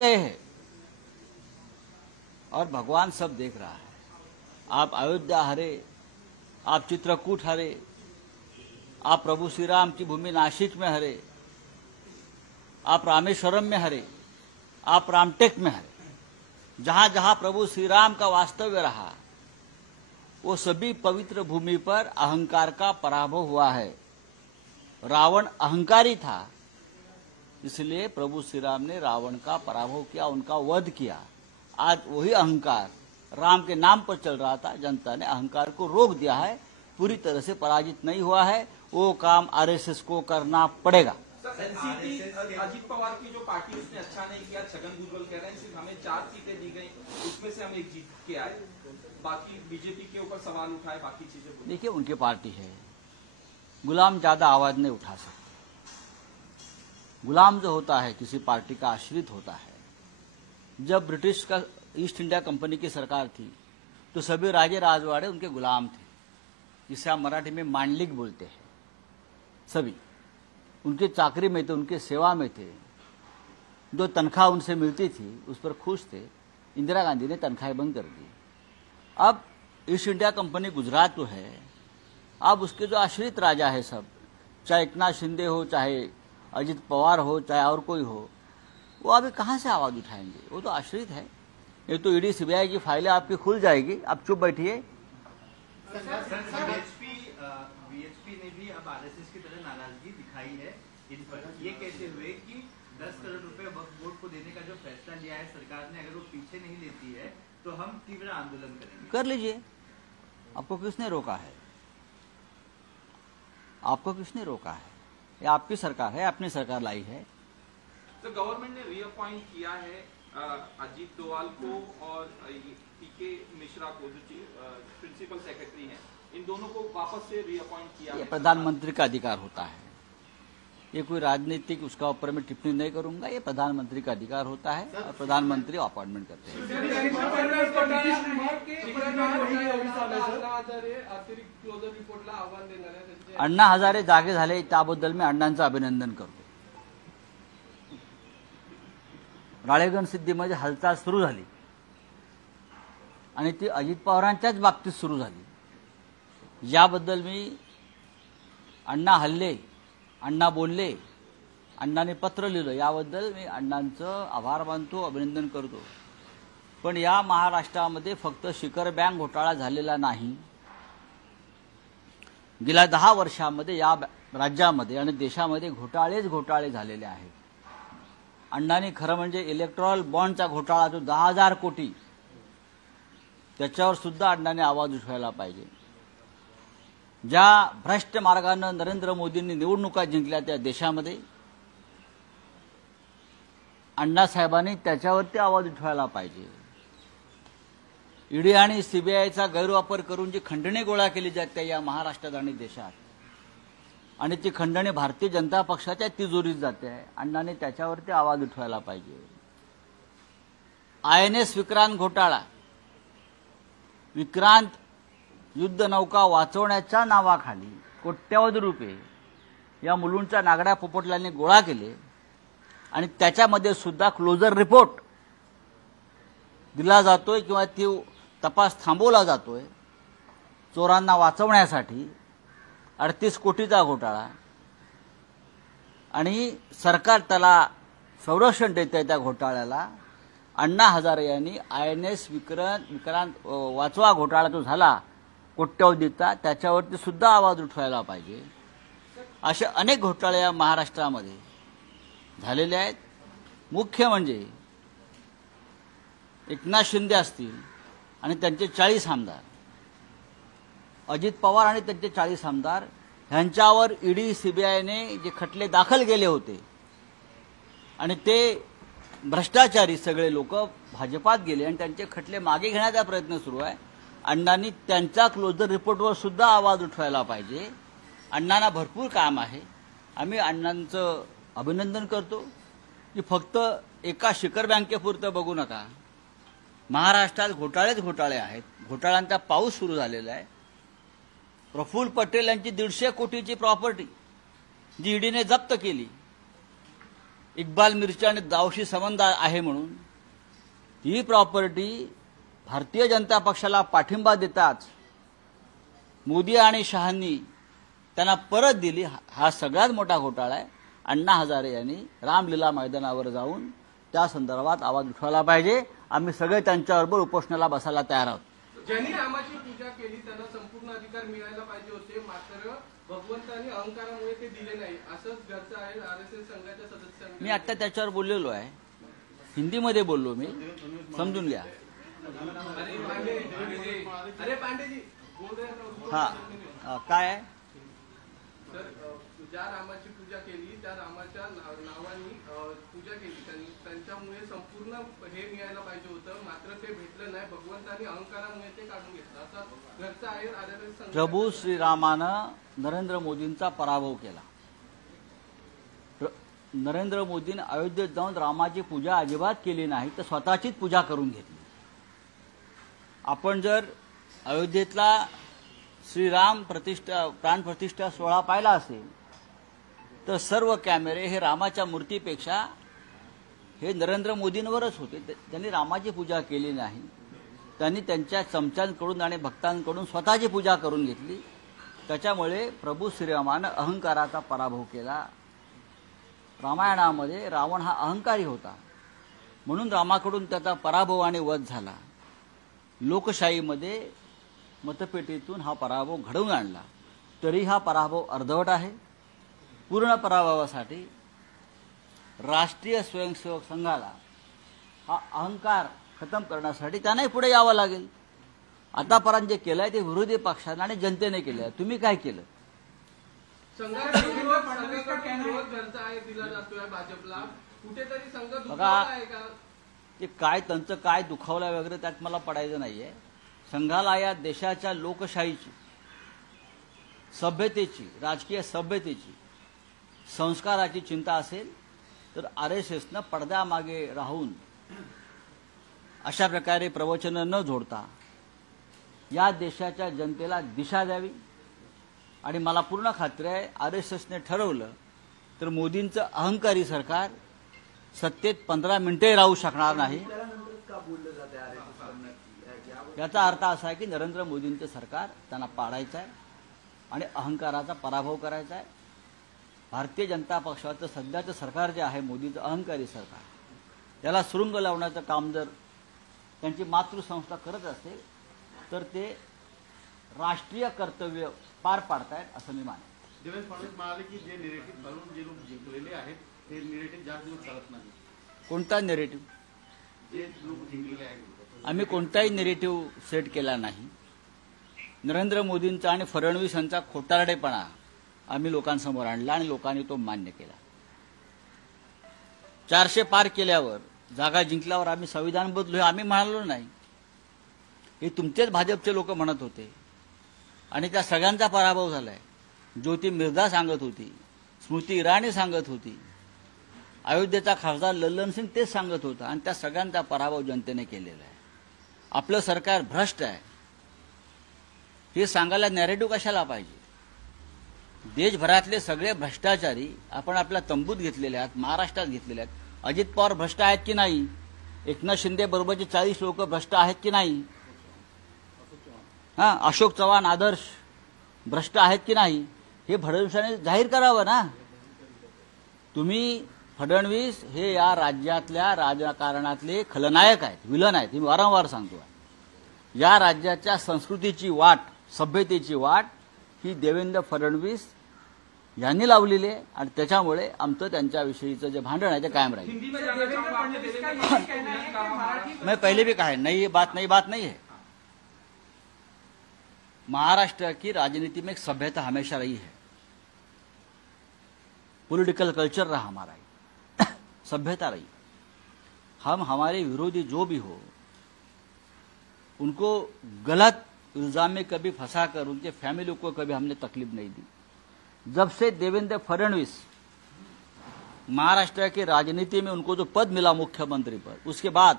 है और भगवान सब देख रहा है। आप अयोध्या हरे, आप चित्रकूट हरे, आप प्रभु श्री राम की भूमि नासिक में हरे, आप रामेश्वरम में हरे, आप रामटेक में हरे, जहां जहां प्रभु श्री राम का वास्तव्य रहा वो सभी पवित्र भूमि पर अहंकार का पराभव हुआ है। रावण अहंकारी था, इसलिए प्रभु श्री राम ने रावण का पराभव किया, उनका वध किया। आज वही अहंकार राम के नाम पर चल रहा था, जनता ने अहंकार को रोक दिया है, पूरी तरह से पराजित नहीं हुआ है। वो काम आरएसएस को करना पड़ेगा। एनसीपी अजीत पवार की जो पार्टी उसने अच्छा नहीं किया, छगन भुजबल कह रहे हैं सिर्फ हमें 4 सीटें दी गई, उसमें से हम एक जीत के आए, बाकी बीजेपी के ऊपर सवाल उठाए, बाकी चीजें। देखिए, उनकी पार्टी है, गुलाम ज्यादा आवाज नहीं उठा सकते। गुलाम जो होता है किसी पार्टी का आश्रित होता है। जब ब्रिटिश का ईस्ट इंडिया कंपनी की सरकार थी तो सभी राजे राजवाड़े उनके गुलाम थे, जिसे आप मराठी में मांडलिक बोलते हैं। सभी उनके चाकरी में थे, उनके सेवा में थे। जो तनख्वाह उनसे मिलती थी उस पर खुश थे। इंदिरा गांधी ने तनख्वाहें बंद कर दी। अब ईस्ट इंडिया कंपनी गुजरात तो है, अब उसके जो आश्रित राजा है सब, चाहे एकनाथ शिंदे हो, चाहे अजित पवार हो, चाहे और कोई हो, वो अभी कहाँ से आवाज उठाएंगे? वो तो आश्रित है। ये तो ईडी सीबीआई की फाइलें आपकी खुल जाएगी, आप चुप बैठिए। बीएचपी ने भी अब आरएसएस की तरह नाराजगी दिखाई है इन पर। ये कहते हुए कि 10 करोड़ रुपए वक्फ बोर्ड को देने का जो फैसला लिया है सरकार ने, अगर वो पीछे नहीं लेती है तो हम तीव्र आंदोलन करेंगे। कर लीजिए, आपको किसने रोका है? आपको किसने रोका है? ये आपकी सरकार है, अपनी सरकार लाई है। तो गवर्नमेंट ने रीअपॉइंट किया है अजीत डोवाल को और पीके मिश्रा को, जो प्रिंसिपल सेक्रेटरी हैं, इन दोनों को वापस से रीअपॉइंट किया। ये प्रधानमंत्री का अधिकार होता है, ये कोई राजनीतिक उसका ऊपर में टिप्पणी नहीं करूंगा। ये प्रधानमंत्री का अधिकार होता है और प्रधानमंत्री अपॉइंटमेंट करते हैं। अण्णा हजारे जागे झाले त्याबद्दल मी अण्णांचं अभिनंदन करतो। राळेगण सिद्धीमध्ये हालचाल सुरू झाली आणि ती अजित पवारांच्याच बाबतीत सुरू झाली। याबद्दल मी अण्णा हल्ले, अण्णा बोलले, अण्णाने पत्र लिहिलं, याबद्दल मी अण्णांचं आभार मानतो, अभिनंदन करतो। पण या महाराष्ट्रामध्ये फक्त शिखर बँक घोटाळा झालेला नाही, गेल्या 10 वर्षांमध्ये या राज्यामध्ये आणि देशामध्ये घोटाळे झालेले आहेत। अण्णांनी खरं म्हणजे इलेक्ट्रॉल बॉन्डचा घोटाळा जो 10,000 कोटी, त्याच्यावर सुद्धा अण्णांनी आवाज उठवायला पाहिजे। ज्या भ्रष्ट मार्गाने नरेंद्र मोदींनी निवडणुका जिंकल्या त्या देशामध्ये अण्णासाहेबांनी त्याच्यावरती आवाज उठवायला पाहिजे। ईडी आणि सीबीआयचा गैरवापर करून जी खंडणी गोळा केली जाते या महाराष्ट्रात आणि देशात, आणि ती खंडणी भारतीय जनता पक्षाच्या तिजोरीत जाते आहे, अण्णांनी त्याच्यावरती आवाज उठवायला पाहिजे। आयएनएस विक्रांत घोटाळा, विक्रांत युद्ध नौका वाचवण्याच्या नावाखाली कोट्यवधी रुपये या मुलुंडच्या नागड्या पोपटलांनी गोळा केले आणि त्याच्यामध्ये सुद्धा क्लोजर रिपोर्ट दिला जातोय किंवा ती तपास थांबवला जातोय चोरांना वाचवण्यासाठी। 38 कोटीचा घोटाळा आणि सरकार त्याला संरक्षण देते त्या घोटाळ्याला। अण्णा हजारे यांनी आयएनएस विक्रांत वाचवा घोटाळा जो झाला कोट्यवधीचा, त्याच्यावरती सुद्धा आवाज उठवायला पाहिजे। असे अनेक घोटाळे या महाराष्ट्रामध्ये झालेले आहेत। मुख्य म्हणजे एकनाथ शिंदे असतील आणि त्यांचे 40 आमदार, अजित पवार आणि त्यांचे 40 आमदार, ह्यांच्यावर ईडी सीबीआयने जे खटले दाखल केले होते आणि ते भ्रष्टाचारी सगळे लोक भाजपात गेले आणि त्यांचे खटले मागे घेण्याचा प्रयत्न सुरू आहे। अण्णांनी त्यांच्या क्लोजर रिपोर्टवर सुद्धा आवाज उठवायला पाहिजे। अण्णांना भरपूर काम आहे। आम्ही अण्णांचं अभिनंदन करतो की फक्त एका शिखर बँकेपुरतं बघू नका, महाराष्ट्रात घोटाळे आहेत, घोटाळ्यांचा पाऊस सुरू झालेला आहे। प्रफुल्ल पटेल यांची 150 कोटीची प्रॉपर्टी जी ईडीने जप्त केली, इक्बाल मिर्ची आणि दाऊशी संबंध आहे म्हणून ही प्रॉपर्टी भारतीय जनता पक्षाला पाठिंबा देताच मोदी आणि शहांनी त्यांना परत दिली. हा सगळ्यात मोठा घोटाळा आहे. अण्णा हजारे यांनी रामलीला मैदानावर जाऊन त्या संदर्भात आवाज उठवला पाहिजे. आम्ही सगळे त्यांच्याबरोबर उपोषणाला बसायला तयार आहोत. ज्यांनी रामाची पूजा केली त्यांना संपूर्ण अधिकार मिळायला पाहिजे होते, मात्र भगवंतानी अहंकारामुळे ते दिले नाही, असंच घरचं आहे आरएसएस संघाच्या सदस्यांनी. मी आता त्याच्यावर बोललेलो आहे, हिंदीमध्ये बोललो मी, समजून घ्या. अरे पांडेजी बोल रहे हैं तो हा काय आहे? सर, ज्या रामाची पूजा केली त्या रामाच्या नावानी पूजा केली, त्यांच्यामुळे संपूर्ण हे मिळायला पाहिजे होतं, मात्र ते भेटलं नाही. भगवंतानी अहंकारामुळे ते काढून घेतलं, असं घरचं आहे आरएसएस संघ. प्रभू श्रीरामानं नरेंद्र मोदींचा पराभव केला. नरेंद्र मोदींनी अयोध्येत जाऊन रामाची पूजा अजिबात केली नाही, तर स्वतःचीच पूजा करून घेतली. आपण जर अयोध्येतला श्रीराम प्राण प्रतिष्ठा सोहळा पाहिला असेल तर सर्व कॅमेरे हे रामाच्या मूर्तीपेक्षा हे नरेंद्र मोदींवरच होते. त्यांनी रामाची पूजा केली नाही, त्यांनी त्यांच्या चमच्यांकडून आणि भक्तांकडून स्वतःची पूजा करून घेतली. त्याच्यामुळे प्रभू श्रीरामानं अहंकाराचा पराभव केला. रामायणामध्ये रावण हा अहंकारी होता, म्हणून रामाकडून त्याचा पराभव आणि वध झाला. लोकशाहीमध्ये मतपेटीतून हा पराभव घडवून आणला, तरी हा पराभव अर्धवट आहे. पूर्ण पराभवासाठी राष्ट्रीय स्वयंसेवक संघाला हा अहंकार खतम करण्यासाठी त्यांनाही पुढे यावं लागेल. आतापर्यंत जे केलंय ते विरोधी पक्षाने आणि जनतेने केलंय. तुम्ही काय केलं? संघाकडून विरोध घरचा आहे दिला जातोय भाजपला, कुठेतरी संघ दुखावला बघा, आहे का? ते काय त्यांचं काय दुखावलं वगैरे त्यात मला पडायचं नाहीये. संघाला या देशाच्या लोकशाहीची, सभ्यतेची, राजकीय सभ्यतेची, संस्काराची चिंता असेल तर आरएसएसनं पडद्यामागे राहून अशा प्रकारे प्रवचनं न जोडता या देशाच्या जनतेला दिशा द्यावी. आणि मला पूर्ण खात्री आहे आरएसएसने ठरवलं तर मोदींचं अहंकारी सरकार सत्तेत 15 मिनिटे राहू शकणार नाही. याचा अर्थ असा आहे की नरेंद्र मोदींचं सरकार त्यांना पाडायचं आहे आणि अहंकाराचा पराभव करायचा आहे. भारतीय जनता पक्षाचं सध्याचं सरकार जे आहे मोदीचं अहंकारी सरकार, त्याला सुरुंग लावण्याचं काम जर त्यांची मातृसंस्था करत असेल तर ते राष्ट्रीय कर्तव्य पार पाडतायत असं मी मानतो. देवेंद्र फडणवीस म्हणाले की जे निरेटिव्ह घालून जे लोक जिंकलेले आहेत ते निरेटिव्ह जास्त दिवस चालत नाही. कोणता नेरेटिव्ह? जे लोक जिंकलेले आहेत आम्ही कोणताही नेरेटिव्ह सेट केला नाही. नरेंद्र मोदींचा आणि फडणवीसांचा खोटारडेपणा आम्ही लोकांसमोर आणला आणि लोकांनी तो मान्य केला. 400 पार केल्यावर, जागा जिंकल्यावर आम्ही संविधान बदलूया आम्ही म्हणालो नाही. हे तुमचेच भाजपचे लोक म्हणत होते आणि त्या सगळ्यांचा पराभव झालाय. ज्योती मिर्झा सांगत होती, स्मृती इराणी सांगत होती, अयोध्येचा खासदार लल्लन सिंग तेच सांगत होता आणि त्या सगळ्यांचा पराभव जनतेने केलेला आहे. आपलं सरकार भ्रष्ट आहे हे सांगायला नॅरेटिव्ह कशाला पाहिजे? देशभरातले सगळे भ्रष्टाचारी आपण आपल्या तंबूत घेतलेले आहेत, महाराष्ट्रात घेतलेले आहेत. अजित पवार भ्रष्ट आहेत की नाही? एकनाथ शिंदे बरोबरचे 40 लोक भ्रष्ट आहेत की नाही? अशोक चव्हाण आदर्श भ्रष्ट आहेत की नाही? हे फडणवीसांनी जाहीर करावं ना. तुम्ही फडणवीस हे या राज्यातल्या राजकारणातले खलनायक आहेत, विलन आहेत. मी वारंवार सांगतो, या राज्याच्या संस्कृतीची वाट, सभ्यतेची वाट ही देवेंद्र फडणवीस यांनी लावलेली आहे आणि त्याच्यामुळे आमचं त्यांच्याविषयीचं जे भांडण आहे ते कायम राहील. हिंदी में जानना चाहूंगा आपने देवेंद्र फडणवीस ने कहा मैं पहले भी कहा है, नई बात नहीं है. महाराष्ट्र की राजनीति में एक सभ्यता हमेशा रही है, पॉलिटिकल कल्चर रहा हमारा, सभ्यता रही. हम हमारे विरोधी जो भी हो उनको गलत इल्जाम में कभी फंसाकर उनके फैमिली को कभी हमने तकलीफ नहीं दी. जब से देवेंद्र फडणवीस महाराष्ट्र की राजनीति में उनको जो पद मिला मुख्यमंत्री पद, उसके बाद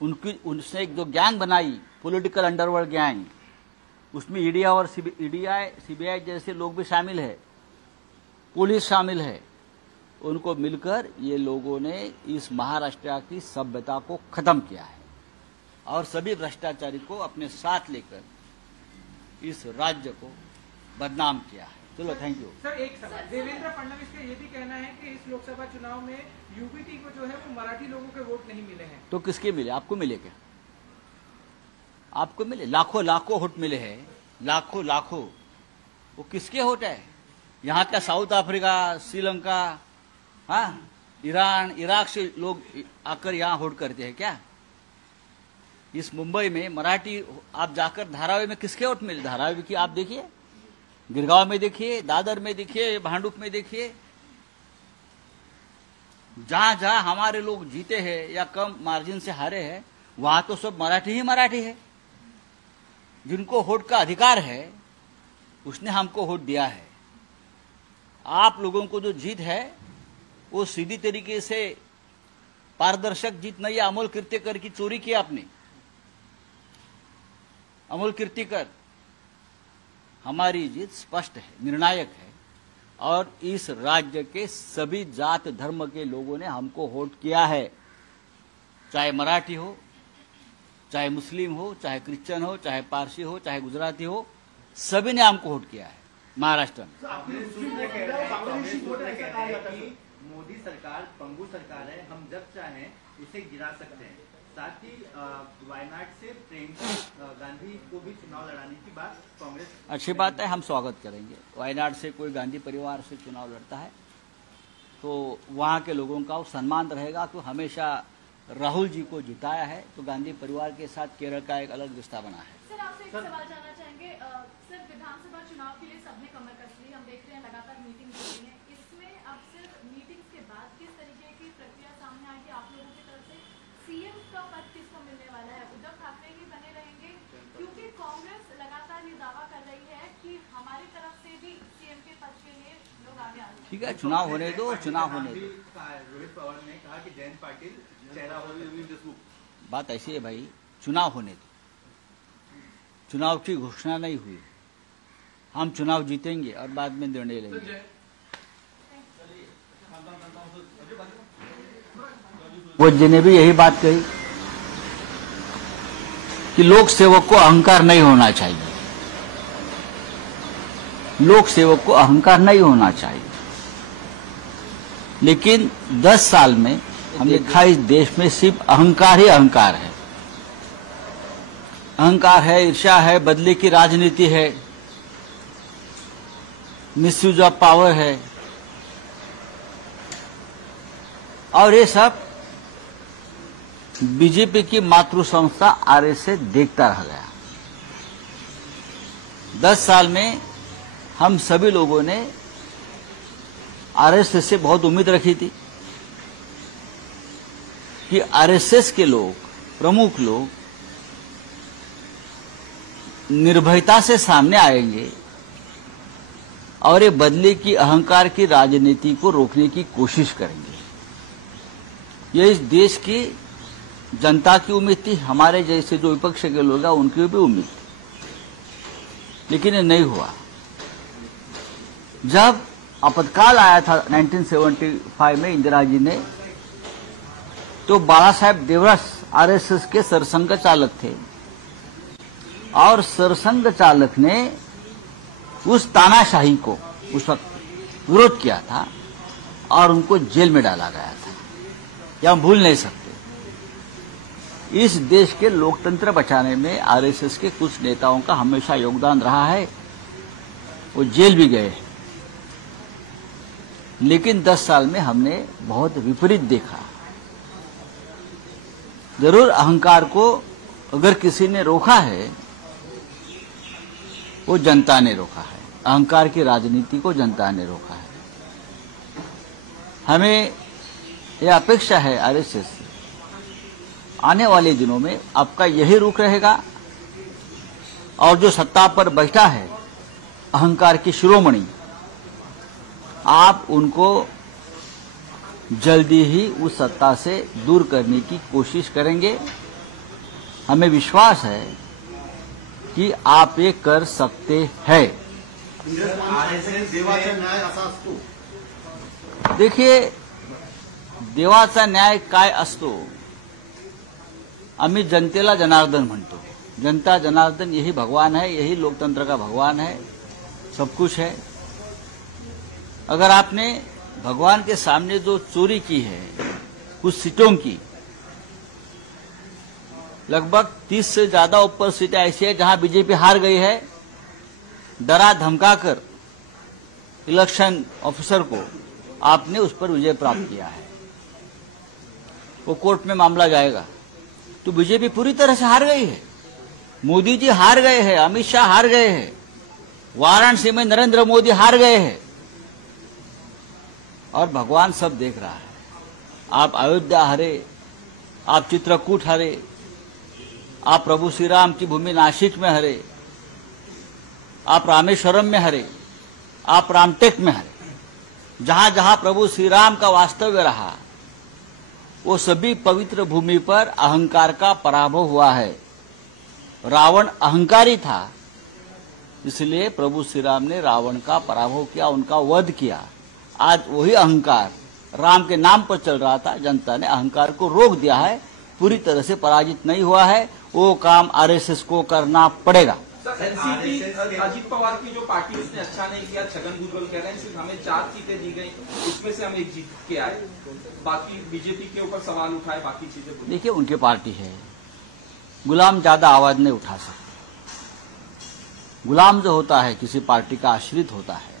उनसे एक जो गैंग बनाई, पॉलिटिकल अंडरवर्ल्ड गैंग, उसमें ईडी और सीबीआई जैसे लोग भी शामिल है, पुलिस शामिल है, उनको मिलकर ये लोगों ने इस महाराष्ट्र की सभ्यता को खत्म किया है और सभी भ्रष्टाचारी को अपने साथ लेकर इस राज्य को बदनाम किया है। चलो, थैंक यू। सर, एक सवाल, देवेंद्र फडणवीस का ये भी कहना है कि इस लोकसभा चुनाव में यूपीटी को जो है वो मराठी लोगों के वोट नहीं मिले हैं। तो किसके मिले? आपको मिले क्या? आपको मिले? लाखों लाखों वोट मिले हैं, लाखों लाखों। वो किसके वोट है? यहाँ का साउथ अफ्रीका, श्रीलंका, हाँ, ईरान, इराक से लोग आकर यहाँ वोट करते हैं क्या? इस मुंबई में मराठी, आप जाकर धारावी में किसके वोट मिले? धारावी की आप देखिए, गिरगांव में देखिए, दादर में देखिए, भांडुप में देखिए, जहां जहां हमारे लोग जीते हैं या कम मार्जिन से हारे हैं, वहां तो सब मराठी ही मराठी है। जिनको वोट का अधिकार है उसने हमको वोट दिया है। आप लोगों को जो जीत है वो सीधी तरीके से पारदर्शक जीत नहीं है। अमोल कीर्तिकर की चोरी की आपने, अमोल कीर्तिकर। हमारी जीत स्पष्ट है, निर्णायक है और इस राज्य के सभी जात धर्म के लोगों ने हमको वोट किया है, चाहे मराठी हो, चाहे मुस्लिम हो, चाहे क्रिश्चियन हो, चाहे पारसी हो, चाहे गुजराती हो, सभी ने हमको वोट किया है महाराष्ट्र में। मोदी सरकार पंगु सरकार है, हम जब चाहें इसे गिरा सकते हैं। साथ ही वायनाड से प्रियंका गांधी को भी चुनाव लड़ाने की बात कांग्रेस। अच्छी बात है, हम स्वागत करेंगे। वायनाड से कोई गांधी परिवार से चुनाव लड़ता है तो वहाँ के लोगों का वो सम्मान रहेगा। तो हमेशा राहुल जी को जिताया है तो गांधी परिवार के साथ केरल का एक अलग रिश्ता बना है। सर, आपसे एक सवाल जानना चाहेंगे। सर, विधानसभा चुनाव के लिए सबने कमर कस ली, हम देख रहे हैं लगातार मीटिंग हो रही है। इसमें अब सिर्फ मीटिंग्स के बाद किस तरीके की प्रक्रिया सामने आएगी आप लोगों की तरफ से? सीएम का पद किसको मिलने वाला है? उद्धव ठाकरे ही बने रहेंगे? क्योंकि कांग्रेस लगातार ये दावा कर रही है कि हमारी तरफ से भी सीएम के पद के लिए लोग आगे आ रहे हैं। ठीक है, चुनाव होने दो, चुनाव होने दो। रोहित पवार ने कहा कि जयंत पाटिल चेहरा हो। बात ऐसी है भाई, चुनाव होने दो। चुनाव की घोषणा नहीं हुई, हम चुनाव जीतेंगे और बाद में निर्णय लेंगे। वो जी ने भी यही बात कही कि लोक सेवक को अहंकार नहीं होना चाहिए, लोक सेवक को अहंकार नहीं होना चाहिए। लेकिन 10 साल में हमने देखा इस देश में सिर्फ अहंकार ही अहंकार है। अहंकार है, ईर्ष्या है, बदले की राजनीति है, मिसयूज ऑफ पावर है और ये सब बीजेपी की मातृ संस्था आरएसएस देखता रह गया। 10 साल में हम सभी लोगों ने आरएसएस से बहुत उम्मीद रखी थी कि आरएसएस के लोग, प्रमुख लोग निर्भयता से सामने आएंगे और ये बदले की अहंकार की राजनीति को रोकने की कोशिश करेंगे। ये इस देश की जनता की उम्मीद थी, हमारे जैसे जो विपक्ष के लोग हैं उनकी भी उम्मीद थी, लेकिन ये नहीं हुआ। जब आपातकाल आया था 1975 में इंदिरा जी ने, तो बाला साहेब देवरस आरएसएस के सरसंघ चालक थे और सरसंघ चालक ने उस तानाशाही को उस वक्त विरोध किया था और उनको जेल में डाला गया था। यह हम भूल नहीं सकते। इस देश के लोकतंत्र बचाने में आरएसएस के कुछ नेताओं का हमेशा योगदान रहा है, वो जेल भी गए। लेकिन 10 साल में हमने बहुत विपरीत देखा। जरूर अहंकार को अगर किसी ने रोका है, वो जनता ने रोका है। अहंकार की राजनीति को जनता ने रोका है। हमें यह अपेक्षा है आरएसएस से, आने वाले दिनों में आपका यही रुख रहेगा और जो सत्ता पर बैठा है अहंकार की शिरोमणि, आप उनको जल्दी ही उस सत्ता से दूर करने की कोशिश करेंगे। हमें विश्वास है कि आप ये कर सकते हैं। देवाचा न्याय असा असतो देखिए, देवाचा न्याय काय असतो, आम्ही जनतेला जनार्दन म्हणतो. जनता जनार्दन यही भगवान है, यही लोकतंत्र का भगवान है, सब कुछ है. अगर आपने भगवान के सामने जो चोरी की है कुछ सीटों की, लगभग 30 से ज्यादा ऊपर सीटें ऐसी है जहां बीजेपी हार गई है. डरा धमकाकर इलेक्शन ऑफिसर को आपने उस पर विजय प्राप्त किया है. वो कोर्ट में मामला जाएगा. तो बीजेपी पूरी तरह से हार गई है. मोदी जी हार गए हैं, अमित शाह हार गए हैं, वाराणसी में नरेंद्र मोदी हार गए हैं, और भगवान सब देख रहा है. आप अयोध्या हारे, आप चित्रकूट हारे, आप प्रभु श्री राम की भूमि नासिक में हारे, आप रामेश्वरम में हारे, आप रामटेक में हारे. जहां जहां प्रभु श्री राम का वास्तव्य रहा वो सभी पवित्र भूमि पर अहंकार का पराभव हुआ है. रावण अहंकारी था, इसलिए प्रभु श्री राम ने रावण का पराभव किया, उनका वध किया. आज वही अहंकार राम के नाम पर चल रहा था, जनता ने अहंकार को रोक दिया है, पूरी तरह से पराजित नहीं हुआ है. वो काम आरएसएस को करना पड़ेगा. एनसीपी अजीत पवार की जो पार्टी उसने अच्छा नहीं किया, छगन भुजबल कह रहे हैं सिर्फ हमें 4 सीटें दी गई, उसमें से हम एक जीत के आए, बाकी बीजेपी के ऊपर सवाल उठाए, बाकी चीजें. देखिए, उनकी पार्टी है, गुलाम ज्यादा आवाज नहीं उठा सकते. गुलाम जो होता है किसी पार्टी का आश्रित होता है.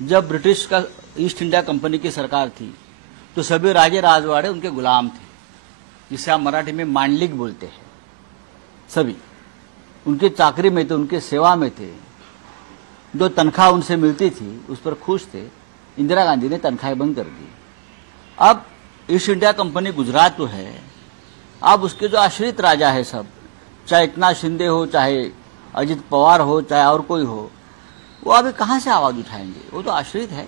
जब ब्रिटिश का ईस्ट इंडिया कंपनी की सरकार थी तो सभी राजे राजवाड़े उनके गुलाम थे, जिसे आप मराठी में मांडलिक बोलते हैं. सभी उनकी चाकरी में थे, उनके सेवा में थे. जो तनख्वाह उनसे मिलती थी उस पर खुश थे. इंदिरा गांधी ने तनख्वाहें बंद कर दी. अब ईस्ट इंडिया कंपनी गुजरात तो है, अब उसके जो आश्रित राजा है सब, चाहे एकनाथ शिंदे हो, चाहे अजित पवार हो, चाहे और कोई हो, वो अभी कहां से आवाज उठाएंगे? वो तो आश्रित है.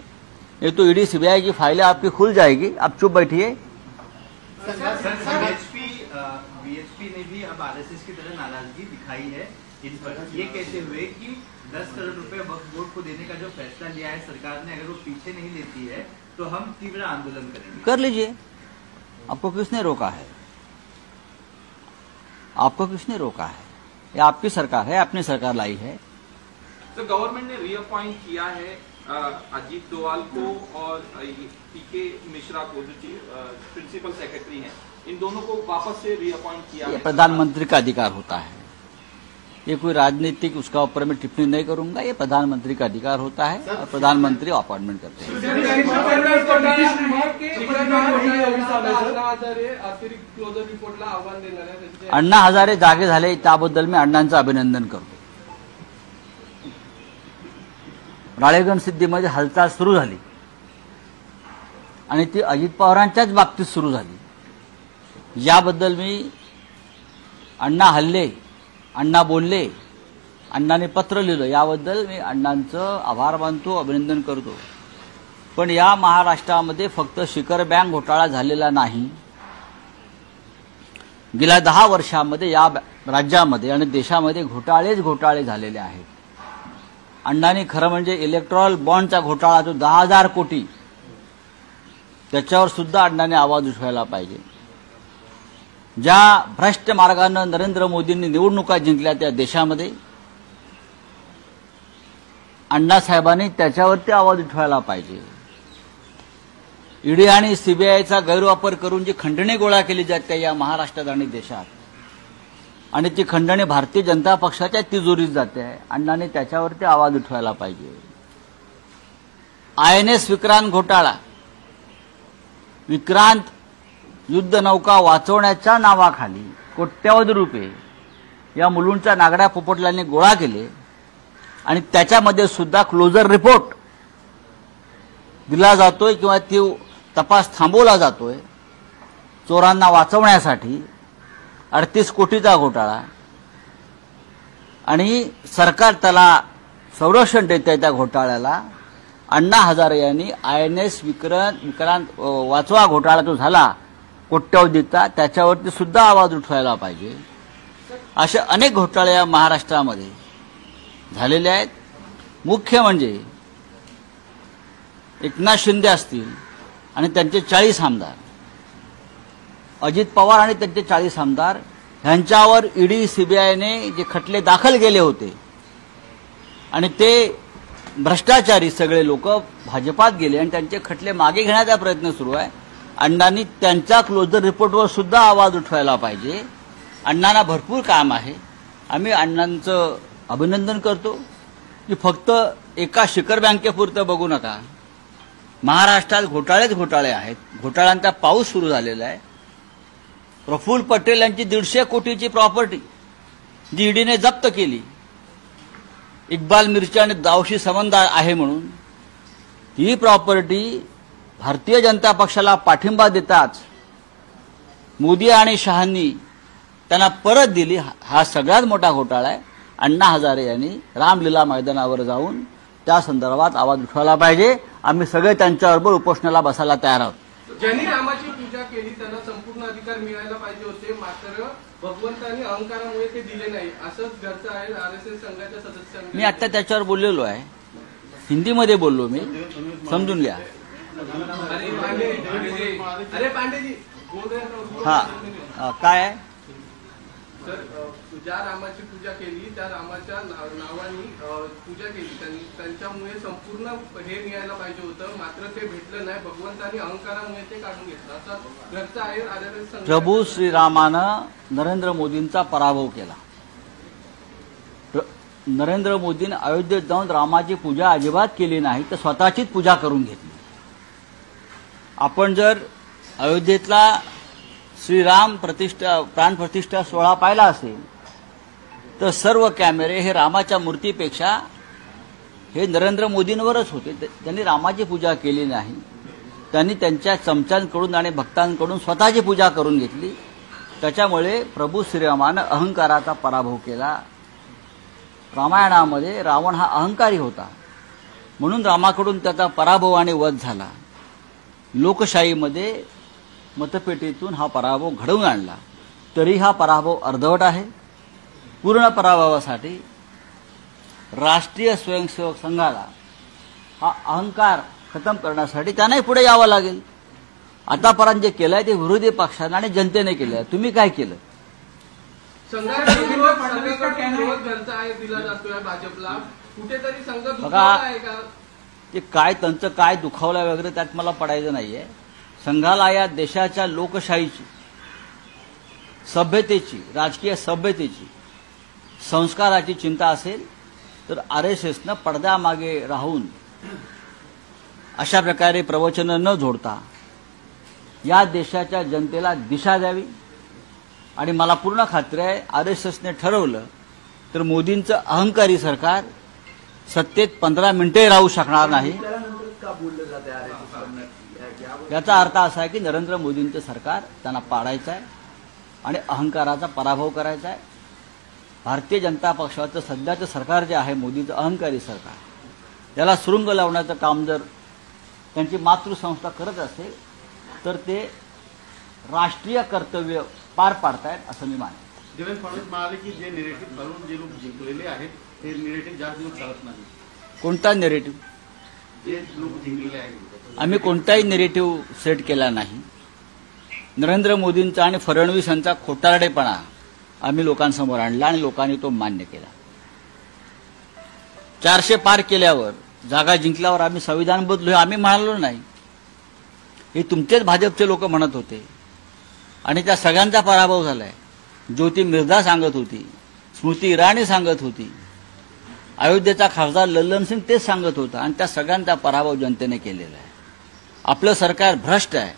ये तो ईडी सीबीआई की फाइलें आपकी खुल जाएगी, आप चुप बैठिए. बीएचपी ने भी अब आरएसएस की तरह नाराजगी दिखाई है इन पर. ये कहते हुए कि 10 करोड़ रुपए वक्फ बोर्ड को देने का जो फैसला लिया है सरकार ने, अगर वो पीछे नहीं लेती है तो हम तीव्र आंदोलन करेंगे. कर लीजिए, आपको किसने रोका है? आपको किसने रोका है? ये आपकी सरकार है, आपने सरकार लाई है. तो गवर्नमेंट ने रीअपॉइंट किया है अजीत डोवाल को और पीके मिश्रा को, जो प्रिंसिपल सेक्रेटरी हैं, इन दोनों को वापस से रीअपॉइंट किया ये है. प्रधानमंत्री का अधिकार होता है. ये कोई राजनीतिक उसका ऊपर मैं टिप्पणी नहीं करूंगा. ये प्रधानमंत्री का अधिकार होता है और प्रधानमंत्री अपॉइंटमेंट करते हैं. अतिरिक्त क्लोजर रिपोर्टला आव्हान देणार आहे. अण्णा हजारे जागे झाले त्याबद्दल मी अण्णांचं अभिनंदन करतो. राळेगण सिद्धीमध्ये हालचाल सुरू झाली आणि ती अजित पवारांच्याच बाबतीत सुरू झाली. याबद्दल मी अण्णा हल्ले, अण्णा बोलले, अण्णांनी पत्र लिहिलं, याबद्दल मी अण्णांचं आभार मानतो, अभिनंदन करतो. पण या महाराष्ट्रामध्ये फक्त शिखर बँक घोटाळा झालेला नाही. गेल्या 10 वर्षांमध्ये या राज्यामध्ये आणि देशामध्ये घोटाळे झालेले आहेत. अण्णांनी खरं म्हणजे इलेक्ट्रॉल बॉन्डचा घोटाळा जो 10,000 कोटी, त्याच्यावर सुद्धा अण्णांनी आवाज उठवायला पाहिजे. ज्या भ्रष्ट मार्गाने नरेंद्र मोदींनी निवडणुका जिंकल्या त्या देशामध्ये अण्णासाहेबांनी त्याच्यावरती आवाज उठवायला पाहिजे. ईडी आणि सीबीआयचा गैरवापर करून जी खंडणी गोळा केली जाते या महाराष्ट्रात आणि देशात, आणि ती खंडणी भारतीय जनता पक्षाच्या तिजोरीत जाते आहे, अण्णांनी त्याच्यावरती आवाज उठवायला पाहिजे. आयएनएस विक्रांत घोटाळा, विक्रांत युद्धनौका वाचवण्याच्या नावाखाली कोट्यवधी रुपये या मुलुंडच्या नागड्या पोपटलांनी गोळा केले आणि त्याच्यामध्ये सुद्धा क्लोजर रिपोर्ट दिला जातोय किंवा ती तपास थांबवला जातोय चोरांना वाचवण्यासाठी. 38 कोटीचा घोटाळा आणि सरकार त्याला संरक्षण देत आहे त्या घोटाळ्याला. अण्णा हजारे यांनी आयएनएस विक्रांत वाचवा घोटाळा जो झाला कोट्यवधीचा, त्याच्यावरती सुद्धा आवाज उठवायला पाहिजे. असे अनेक घोटाळे या महाराष्ट्रामध्ये झालेले आहेत. मुख्य म्हणजे एकनाथ शिंदे असतील आणि त्यांचे 40 आमदार, अजित पवार आणि त्यांचे 40 आमदार ह्यांच्यावर ईडी सीबीआयने जे खटले दाखल केले होते आणि ते भ्रष्टाचारी सगळे लोक भाजपात गेले आणि त्यांचे खटले मागे घेण्याचा प्रयत्न सुरू आहे. अण्णांनी त्यांच्या क्लोजर रिपोर्टवर सुद्धा आवाज उठवायला पाहिजे. अण्णांना भरपूर काम आहे. आम्ही अण्णांचं अभिनंदन करतो की फक्त एका शिखर बँकेपुरतं बघू नका. महाराष्ट्रात घोटाळे आहेत. घोटाळ्यांचा पाऊस सुरू झालेला आहे. प्रफुल्ल पटेल यांची 150 कोटीची प्रॉपर्टी जी ईडीने जप्त केली, इक्बाल मिर्ची आणि दाऊशी संबंध आहे म्हणून, ही प्रॉपर्टी भारतीय जनता पक्षाला पाठिंबा देताच मोदी आणि शहांनी त्यांना परत दिली. हा सगळ्यात मोठा घोटाळा आहे. अण्णा हजारे यांनी रामलीला मैदानावर जाऊन त्या संदर्भात आवाज उठवायला पाहिजे. आम्ही सगळे त्यांच्याबरोबर उपोषणाला बसायला तयार आहोत. ज्यांनी रामाची पूजा केली त्यांना संपूर्ण अधिकार मिळायला पाहिजे होते, मात्र भगवंतानी अहंकारामुळे ते दिले नाही, असंच घरचं आहे आरएसएस संघाच्या सदस्यांनी. मी आता त्याच्यावर बोललेलो आहे. हिंदीमध्ये बोललो मी, समजून घ्या. अरे पांडेजी बोल रहे हैं. हा काय आहे? सर, ज्या रामाची पूजा केली त्या रामाच्या नावाने पूजा केली त्यांच्यामुळे संपूर्ण हे मिळायला पाहिजे होतं, मात्र ते भेटलं नाही. भगवंतानी अहंकारामुळे ते काढून घेतलं, असं घरचं आहे आरएसएस संघ. प्रभू श्रीरामानं नरेंद्र मोदींचा पराभव केला. नरेंद्र मोदींनी अयोध्येत जाऊन रामाची पूजा अजिबात केली नाही, तर स्वतःचीच पूजा करून घेतली. आपण जर अयोध्येतला श्रीराम प्राण प्रतिष्ठा सोहळा पाहिला असेल तर सर्व कॅमेरे हे रामाच्या मूर्तीपेक्षा हे नरेंद्र मोदींवरच होते. त्यांनी रामाची पूजा केली नाही. त्यांनी त्यांच्या चमच्यांकडून आणि भक्तांकडून स्वतःची पूजा करून घेतली. त्याच्यामुळे प्रभू श्रीरामानं अहंकाराचा पराभव केला. रामायणामध्ये रावण हा अहंकारी होता, म्हणून रामाकडून त्याचा पराभव आणि वध झाला. लोकशाहीमध्ये मतपेटीतून हा पराभव घडवून आणला. तरी हा पराभव अर्धवट आहे. पूर्ण पराभवासाठी राष्ट्रीय स्वयंसेवक संघाला हा अहंकार खतम करण्यासाठी त्यांनाही पुढे यावं लागेल. आतापर्यंत जे केलंय ते विरोधी पक्षाने आणि जनतेने केलंय. तुम्ही काय केलं? संघाकडून विरोध घरचा आहे दिला जातोय भाजपला. कुठेतरी संघ बघा, दुखावला आहे का? ते काय त्यांचं काय दुखावलं वगैरे त्यात मला पडायचं नाहीये. संघाला या देशाच्या लोकशाहीची, सभ्यतेची, राजकीय सभ्यतेची, संस्काराची चिंता असेल तर आरएसएसनं पडद्यामागे राहून अशा प्रकारे प्रवचनं न जोडता या देशाच्या जनतेला दिशा द्यावी. आणि मला पूर्ण खात्री आहे आरएसएसने ठरवलं तर मोदींचं अहंकारी सरकार सत्तेत 15 मिनिटे राहू शकणार नाही. याचा अर्थ असा आहे की नरेंद्र मोदींचं सरकार त्यांना पाडायचं आहे आणि अहंकाराचा पराभव करायचा आहे. भारतीय जनता पक्षाचं सध्याचं सरकार जे आहे, मोदीचं अहंकारी सरकार, याला सुरुंग लावण्याचं काम जर त्यांची मातृसंस्था करत असेल तर ते राष्ट्रीय कर्तव्य पार पाडतायत असं मी मानतो. देवेंद्र फडणवीस म्हणाले की जे निरेटिव्ह घालून जे लोक जिंकलेले आहेत ते निरेटिव्ह जास्त दिवस चालत नाही. कोणता नेरेटिव्ह? जे लोक जिंकलेले आहेत आम्ही कोणताही नेरेटिव्ह सेट केला नाही. नरेंद्र मोदींचा आणि फडणवीस यांचा खोटारडेपणा आम्ही लोकांसमोर आणला आणि लोकांनी तो मान्य केला. 400 पार केल्यावर, जागा जिंकल्यावर आम्ही संविधान बदलू आम्ही म्हणालो नाही. हे तुमचेच भाजपचे लोक म्हणत होते आणि त्या सगळ्यांचा पराभव झालाय. ज्योती मिर्झा सांगत होती, स्मृती इराणी सांगत होती, अयोध्येचा खासदार लल्लन सिंग तेच सांगत होता आणि त्या सगळ्यांचा पराभव जनतेने केलेला आहे. आपलं सरकार भ्रष्ट आहे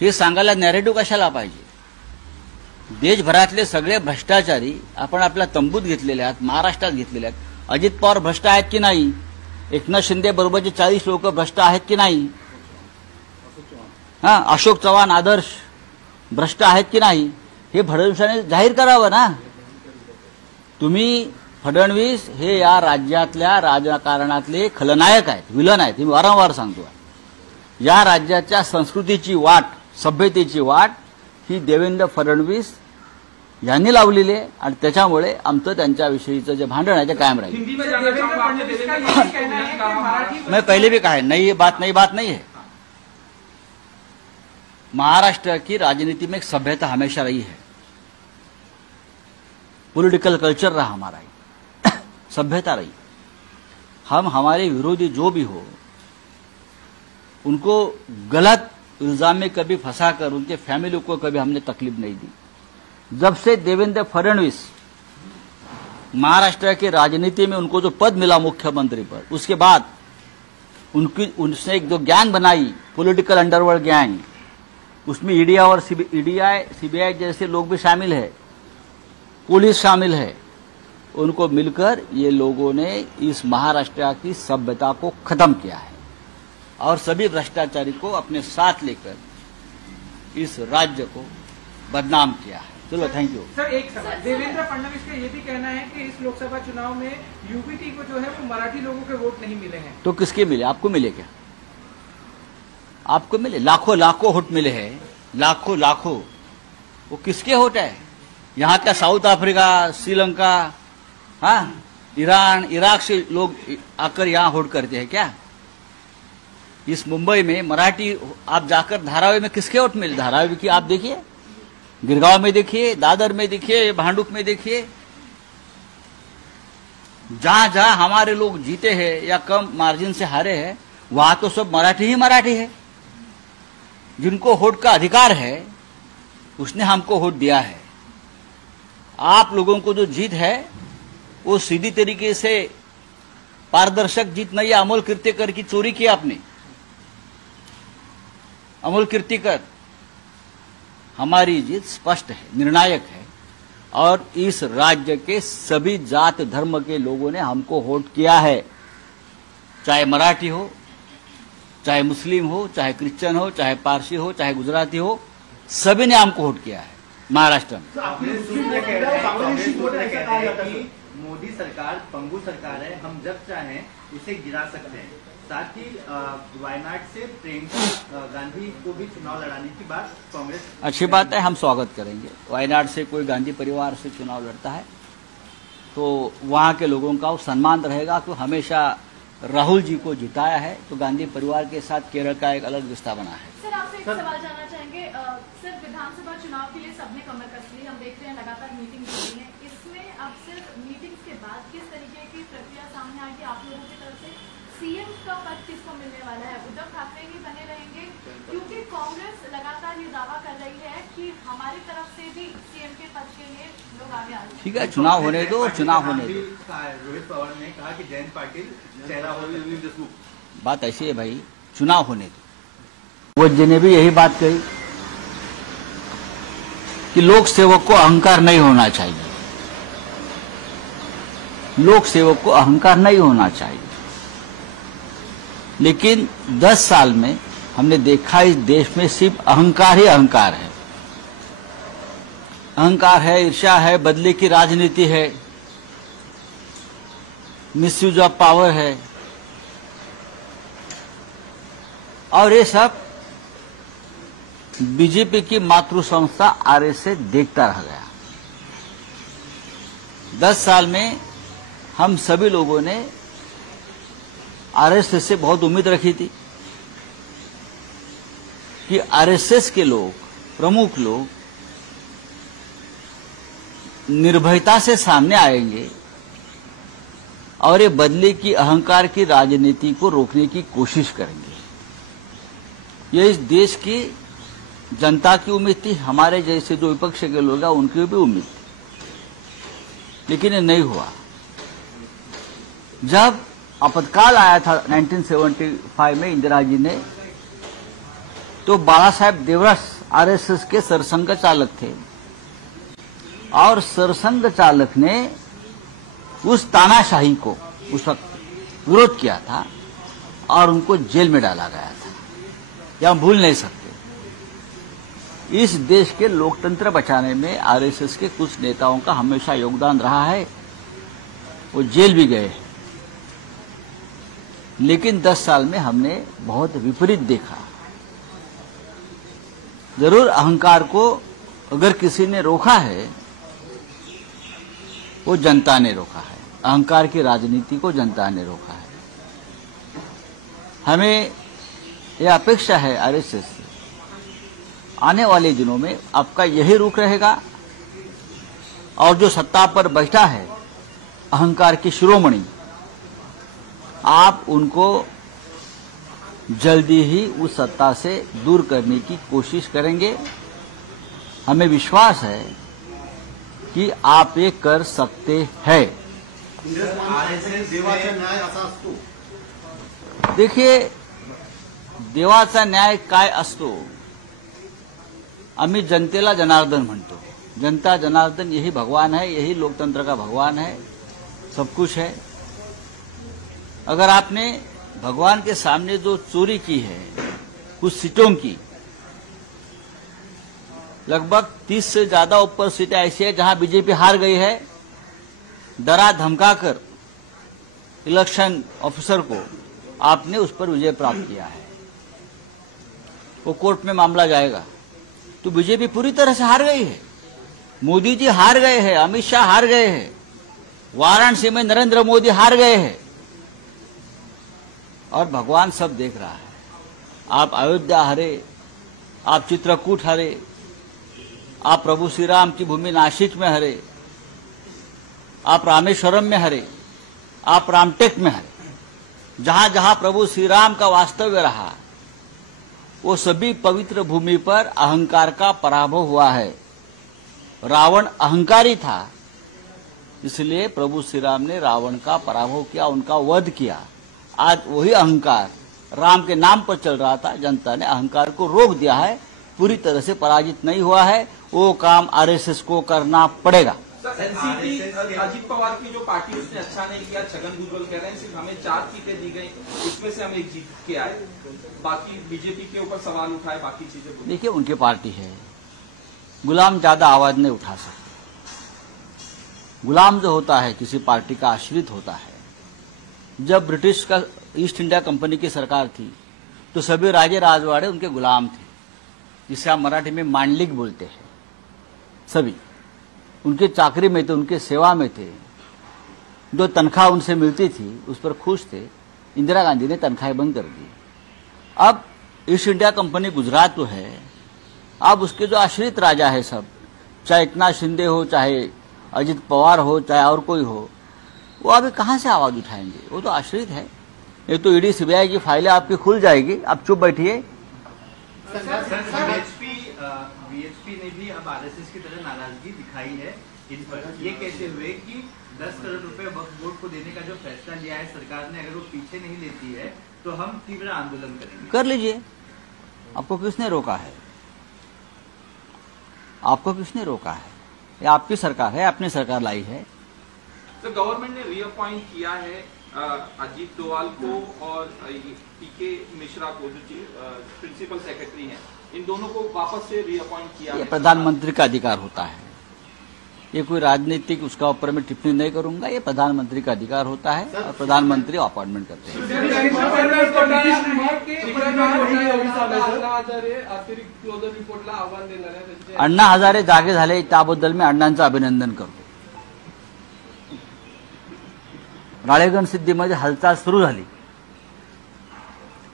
हे सांगायला नॅरेटिव्ह कशाला पाहिजे? देशभरातले सगळे भ्रष्टाचारी आपण आपल्या तंबूत घेतलेले आहेत, महाराष्ट्रात घेतलेले आहेत. अजित पवार भ्रष्ट आहेत की नाही? एकनाथ शिंदे बरोबरचे 40 लोक भ्रष्ट आहेत की नाही? अशोक चव्हाण आदर्श भ्रष्ट आहेत की नाही? हे फडणवीसांनी जाहीर करावं ना. तुम्ही फडणवीस हे या राज्यातल्या राजकारणातले खलनायक आहेत, विलन आहेत. मी वारंवार सांगतो, या राज्याच्या संस्कृतीची वाट, सभ्यतेची वाट ही देवेंद्र फडणवीस यांनी लावलेली आहे आणि त्याच्यामुळे आमचं त्यांच्याविषयीचं जे भांडण आहे ते कायम राहील. हिंदी में सर, जानना देवेंद्र चाहूंगा आपने फडणवीस का देवेंद्र ये भी कहना है कि मराठी मैं पहले भी कहा है, नई बात नहीं है. महाराष्ट्र की राजनीति में एक सभ्यता हमेशा रही है, पॉलिटिकल कल्चर रहा हमारा, सभ्यता रही. हम हमारे विरोधी जो भी हो उनको गलत इल्जाम में कभी फंसाकर उनके फैमिली को कभी हमने तकलीफ नहीं दी. जब से देवेंद्र फडणवीस महाराष्ट्र की राजनीति में उनको जो पद मिला मुख्यमंत्री पर, उसके बाद उनसे एक जो गैंग बनाई, पॉलिटिकल अंडरवर्ल्ड गैंग, उसमें ईडी और सीबीआई जैसे लोग भी शामिल है, पुलिस शामिल है. उनको मिलकर ये लोगों ने इस महाराष्ट्र की सभ्यता को खत्म किया है और सभी भ्रष्टाचारी को अपने साथ लेकर इस राज्य को बदनाम किया है. चलो, थैंक यू. सर, एक सवाल, देवेंद्र फडणवीस का ये भी कहना है कि इस लोकसभा चुनाव में यूपीटी को जो है वो मराठी लोगों के वोट नहीं मिले हैं. तो किसके मिले? आपको मिले क्या? आपको मिले? लाखों वोट मिले हैं, लाखों. वो किसके वोट है? यहाँ का साउथ अफ्रीका, श्रीलंका, हाँ, ईरान, इराक से लोग आकर यहाँ वोट करते हैं क्या? इस मुंबई में मराठी, आप जाकर धारावी में किसके वोट मिले? धारावी की आप देखिए, गिरगांव में देखिए, दादर में देखिए, भांडुप में देखिए, जहां जहां हमारे लोग जीते हैं या कम मार्जिन से हारे हैं, वहां तो सब मराठी है. जिनको वोट का अधिकार है उसने हमको वोट दिया है. आप लोगों को जो जीत है वो सीधी तरीके से पारदर्शक जीत नहीं है. अमोल कीर्तिकर की चोरी की आपने. अमोल कीर्तिकर, हमारी जीत स्पष्ट है, निर्णायक है और इस राज्य के सभी जात धर्म के लोगों ने हमको वोट किया है. चाहे मराठी हो, चाहे मुस्लिम हो, चाहे क्रिश्चियन हो, चाहे पारसी हो, चाहे गुजराती हो, सभी ने हमको वोट किया है महाराष्ट्र में. आपने सुनने कह रहे हैं, कांग्रेस सूत्र कह रहे हैं कि मोदी सरकार पंगु सरकार है, हम जब चाहें उसे गिरा सकते हैं. साथ ही वायनाड से प्रियंका गांधी को भी चुनाव लड़ाने की बात कांग्रेस. अच्छी बात है, हम स्वागत करेंगे. वायनाड से कोई गांधी परिवार से चुनाव लड़ता है तो वहां के लोगों का वो सम्मान रहेगा. तो हमेशा राहुल जी को जिताया है तो गांधी परिवार के साथ केरल का एक अलग रिश्ता बना है. सर, आपसे एक सवाल जानना चाहेंगे. सर, विधानसभा चुनाव के लिए सबने कमर कस ली, हम देख रहे हैं लगातार मीटिंग हो रही है. इसमें अब सिर्फ मीटिंग्स के बाद किस तरीके की प्रक्रिया सामने आएगी आप लोगों की तरफ से? सीएम का पद किसको मिलने वाला है? उद्धव ठाकरे ही बने रहेंगे? क्योंकि कांग्रेस लगातार ये दावा कर रही है कि हमारी तरफ से भी सीएम के पद के लिए लोग आगे आ रहे हैं. ठीक है, चुनाव होने दो. रोहित पवार ने कहा कि जयंत पाटिल चेहरा हो सकते हैं. बात ऐसी है भाई, चुनाव होने दो. वो जी ने भी यही बात कही कि लोक सेवक को अहंकार नहीं होना चाहिए. लोक सेवक को अहंकार नहीं होना चाहिए. लेकिन 10 साल में हमने देखा इस देश में सिर्फ अहंकार ही अहंकार है. अहंकार है, ईर्ष्या है, बदले की राजनीति है, मिसयूज ऑफ पावर है और ये सब बीजेपी की मातृ संस्था आरएसएस देखता रह गया. 10 साल में हम सभी लोगों ने आरएसएस से बहुत उम्मीद रखी थी कि आरएसएस के लोग, प्रमुख लोग निर्भयता से सामने आएंगे और ये बदले की अहंकार की राजनीति को रोकने की कोशिश करेंगे. ये इस देश की जनता की उम्मीद थी, हमारे जैसे जो विपक्ष के लोग हैं उनकी भी उम्मीद थी, लेकिन ये नहीं हुआ. जब आपातकाल आया था 1975 में इंदिरा जी ने, तो बाला साहेब देवरस आरएसएस के सरसंघ चालक थे और सरसंघ चालक ने उस तानाशाही को उस वक्त विरोध किया था और उनको जेल में डाला गया था. यह हम भूल नहीं सकते. इस देश के लोकतंत्र बचाने में आरएसएस के कुछ नेताओं का हमेशा योगदान रहा है. वो जेल भी गए, लेकिन 10 साल में हमने बहुत विपरीत देखा. जरूर अहंकार को अगर किसी ने रोका है वो जनता ने रोका है। अहंकार की राजनीति को जनता ने रोका है। हमें यह अपेक्षा है आरएसएस से, आने वाले दिनों में आपका यही रुख रहेगा और जो सत्ता पर बैठा है अहंकार की शिरोमणि, आप उनको जल्दी ही उस सत्ता से दूर करने की कोशिश करेंगे। हमें विश्वास है कि आप ये कर सकते हैं। देवाचा न्याय असा असतो। देखिए, देवाचा न्याय काय असतो, आम्ही जनतेला जनार्दन म्हणतो। जनता जनार्दन यही भगवान है, यही लोकतंत्र का भगवान है, सब कुछ है। अगर आपने भगवान के सामने जो चोरी की है कुछ सीटों की, लगभग 30 से ज्यादा ऊपर सीटें ऐसी है जहां बीजेपी हार गई है, डरा धमकाकर इलेक्शन ऑफिसर को आपने उस पर विजय प्राप्त किया है। वो कोर्ट में मामला जाएगा। तो बीजेपी पूरी तरह से हार गई है। मोदी जी हार गए हैं, अमित शाह हार गए हैं, वाराणसी में नरेंद्र मोदी हार गए हैं और भगवान सब देख रहा है। आप अयोध्या हारे, आप चित्रकूट हारे, आप प्रभु श्री राम की भूमि नासिक में हारे, आप रामेश्वरम में हारे, आप रामटेक में हारे। जहां जहां प्रभु श्री राम का वास्तव्य रहा वो सभी पवित्र भूमि पर अहंकार का पराभव हुआ है। रावण अहंकारी था, इसलिए प्रभु श्री राम ने रावण का पराभव किया, उनका वध किया। आज वही अहंकार राम के नाम पर चल रहा था, जनता ने अहंकार को रोक दिया है, पूरी तरह से पराजित नहीं हुआ है। वो काम आरएसएस को करना पड़ेगा। एनसीपी अजीत पवार की जो पार्टी उसने अच्छा नहीं किया, छगन भुजबल कह रहे हैं सिर्फ हमें 4 सीटें दी गई, उसमें से हम एक जीत के आए, बाकी बीजेपी के ऊपर सवाल उठाए, बाकी चीजें। देखिए, उनकी पार्टी है, गुलाम ज्यादा आवाज नहीं उठा सकते। गुलाम जो होता है किसी पार्टी का आश्रित होता है। जब ब्रिटिश का ईस्ट इंडिया कंपनी की सरकार थी तो सभी राजे राजवाड़े उनके गुलाम थे, जिसे आप मराठी में मांडलिक बोलते हैं। सभी उनके चाकरी में थे, उनके सेवा में थे। जो तनख्वाह उनसे मिलती थी उस पर खुश थे। इंदिरा गांधी ने तनख्वाहें बंद कर दी। अब ईस्ट इंडिया कंपनी गुजरात तो है, अब उसके जो आश्रित राजा है सब, चाहे एकनाथ शिंदे हो, चाहे अजित पवार हो, चाहे और कोई हो, वो अभी कहां से आवाज उठाएंगे? वो तो आश्रित है। ये तो ईडी सीबीआई की फाइलें आपकी खुल जाएगी, आप चुप बैठिए। बीएचपी ने भी अब आरएसएस की तरह नाराजगी दिखाई है इन पर। ये कहते हुए कि 10 करोड़ रुपए वक्फ बोर्ड को देने का जो फैसला लिया है सरकार ने, अगर वो पीछे नहीं लेती है तो हम तीव्र आंदोलन करेंगे। कर लीजिए, आपको किसने रोका है? आपको किसने रोका है? ये आपकी सरकार है, आपने सरकार लाई है। तो गवर्नमेंट ने रीअपॉइंट किया है अजीत डोवाल को और पीके मिश्रा को, जो प्रिंसिपल सेक्रेटरी हैं, इन दोनों को वापस से रीअपॉइंट किया है। ये प्रधानमंत्री का अधिकार होता है। ये कोई राजनीतिक उसका ऊपर में टिप्पणी नहीं करूंगा। ये प्रधानमंत्री का अधिकार होता है और प्रधानमंत्री अपॉइंटमेंट करते हैं। अण्णा हजारे जागे झाले त्याबद्दल मी अण्णांचं अभिनंदन करतो। राळेगण सिद्धीमध्ये हालचाल सुरू झाली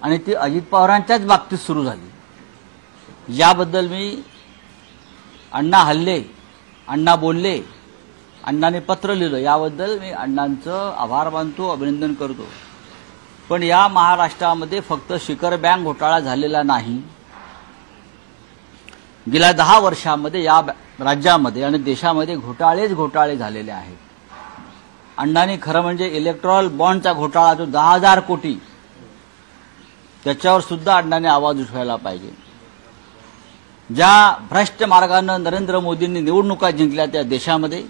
आणि ती अजित पवारांच्याच बाबतीत सुरू झाली। याबद्दल मी अण्णा हल्ले, अण्णा बोलले, अण्णाने पत्र लिहिलं, याबद्दल मी अण्णांचं आभार मानतो, अभिनंदन करतो। पण या महाराष्ट्रामध्ये फक्त शिखर बँक घोटाळा झालेला नाही, गेल्या 10 वर्षांमध्ये या राज्यामध्ये आणि देशामध्ये घोटाळे झालेले आहेत। अण्णांनी खरं म्हणजे इलेक्ट्रॉल बॉन्डचा घोटाळा जो 10,000 कोटी, त्याच्यावर सुद्धा अण्णांनी आवाज उठवायला पाहिजे। ज्या भ्रष्ट मार्गानं नरेंद्र मोदींनी निवडणुका जिंकल्या त्या देशामध्ये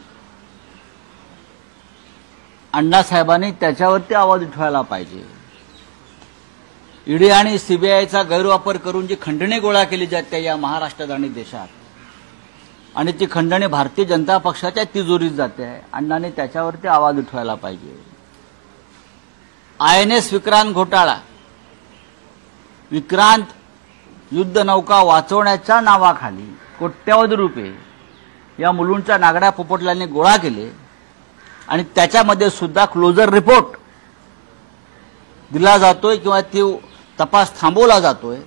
अण्णासाहेबांनी त्याच्यावरती आवाज उठवायला पाहिजे। ईडी आणि सीबीआयचा गैरवापर करून जी खंडणी गोळा केली जाते या महाराष्ट्रात आणि देशात, आणि ती खंडणी भारतीय जनता पक्षाच्या तिजोरीत जाते आहे, अण्णांनी त्याच्यावरती आवाज उठवायला पाहिजे। आयएनएस विक्रांत घोटाळा, विक्रांत युद्धनौका वाचवण्याच्या नावाखाली कोट्यवधी रुपये या मुलुंडच्या नागड्या पोपटलांनी गोळा केले, आणि त्याच्यामध्ये सुद्धा क्लोजर रिपोर्ट दिला जातोय किंवा ती तपास थांबवला जातोय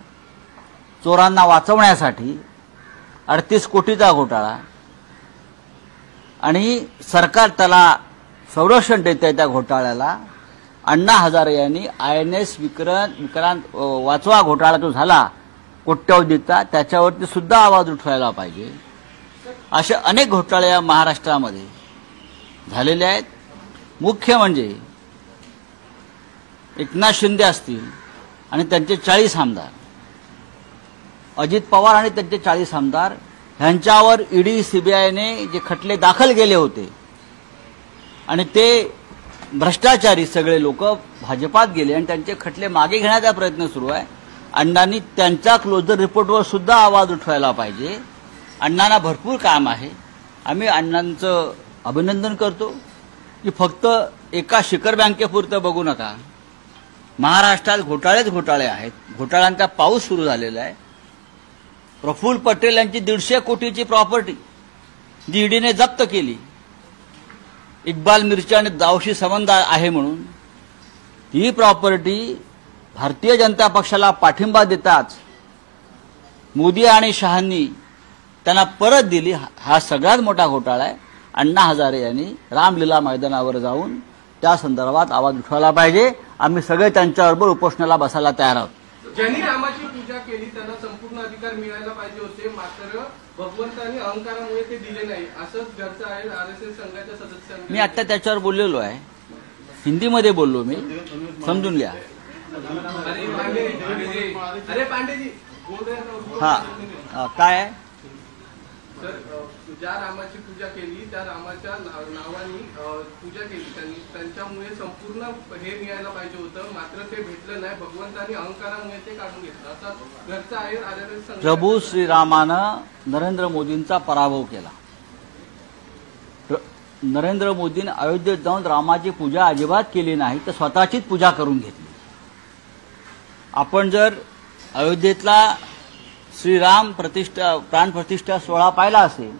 चोरांना वाचवण्यासाठी 38 कोटीचा घोटाळा आणि सरकार त्याला संरक्षण देते त्या घोटाळ्याला. अण्णा हजारे यांनी INS विक्रांत वाचवा घोटाळा जो झाला कोट्यवधीचा त्याच्यावरती सुद्धा आवाज उठवायला पाहिजे. असे अनेक घोटाळे या महाराष्ट्रामध्ये झालेले आहेत. मुख्य म्हणजे एकनाथ शिंदे असतील आणि त्यांचे 40 आमदार, अजित पवार आणि त्यांचे 40 आमदार ह्यांच्यावर ईडी CBIने जे खटले दाखल केले होते आणि ते भ्रष्टाचारी सगळे लोक भाजपात गेले आणि त्यांचे खटले मागे घेण्याचा प्रयत्न सुरू आहे. अण्णांनी त्यांच्या क्लोजर रिपोर्टवर सुद्धा आवाज उठवायला पाहिजे. अण्णांना भरपूर काम आहे. आम्ही अण्णांचं अभिनंदन करतो की फक्त एका शिखर बँकेपुरतं बघू नका. महाराष्ट्रात घोटाळे आहेत. घोटाळ्यांचा पाऊस सुरू झालेला आहे. प्रफुल्ल पटेल यांची 150 कोटीची प्रॉपर्टी जी ईडीने जप्त केली, इक्बाल मिर्ची आणि दाऊशी संबंध आहे म्हणून ही प्रॉपर्टी भारतीय जनता पक्षाला पाठिंबा देताच मोदी आणि शहांनी त्यांना परत दिली. हा सगळ्यात मोठा घोटाळा आहे. अण्णा हजारे यांनी रामलीला मैदानावर जाऊन त्या संदर्भात आवाज उठवायला पाहिजे. आम्ही सगळे त्यांच्याबरोबर उपोषणाला बसायला तयार आहोत. ज्यांनी रामाची पूजा केली त्यांना संपूर्ण अधिकार मिळायला पाहिजे होते, मात्र भगवंतांनी अहंकारामुळे ते दिले नाही, असंच घरचं आहे RSS संघाच्या सदस्यांनी. मी आता त्याच्यावर बोललेलो आहे. हिंदीमध्ये बोललो मी, समजून घ्या. अरे पांडेजी बोल रहे हैं. हा काय आहे? सर, ज्या रामाची पूजा केली त्या रामाच्या नावाने पूजा केली त्यांच्यामुळे संपूर्ण हे मिळायला पाहिजे होतं, मात्र ते भेटलं नाही. भगवंतांनी अहंकारामुळे ते काढून घेतलं, असं घरचं आहे RSS संघ. प्रभू श्रीरामानं नरेंद्र मोदींचा पराभव केला. नरेंद्र मोदींनी अयोध्येत जाऊन रामाची पूजा अजिबात केली नाही, तर स्वतःचीच पूजा करून घेतली. आपण जर अयोध्येतला श्रीराम प्राण प्रतिष्ठा सोहळा पाहिला असेल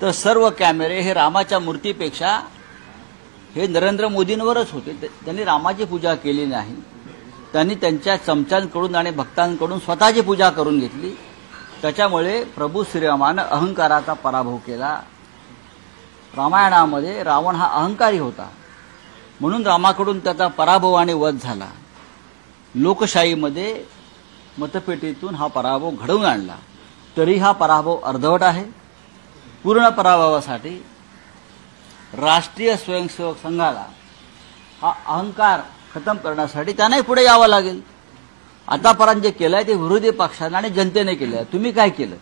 तर सर्व कॅमेरे हे रामाच्या मूर्तीपेक्षा हे नरेंद्र मोदींवरच होते. त्यांनी रामाची पूजा केली नाही. त्यांनी त्यांच्या चमच्यांकडून आणि भक्तांकडून स्वतःची पूजा करून घेतली. त्याच्यामुळे प्रभू श्रीरामानं अहंकाराचा पराभव केला. रामायणामध्ये रावण हा अहंकारी होता म्हणून रामाकडून त्याचा पराभव आणि वध झाला. लोकशाहीमध्ये मतपेटीतून हा पराभव घडवून आणला. तरी हा पराभव अर्धवट आहे. पूर्ण पराभवासाठी राष्ट्रीय स्वयंसेवक संघाला हा अहंकार खतम करण्यासाठी त्यांनाही पुढे यावं लागेल. आतापर्यंत जे केलंय ते विरोधी पक्षाने आणि जनतेने केलंय. तुम्ही काय केलं?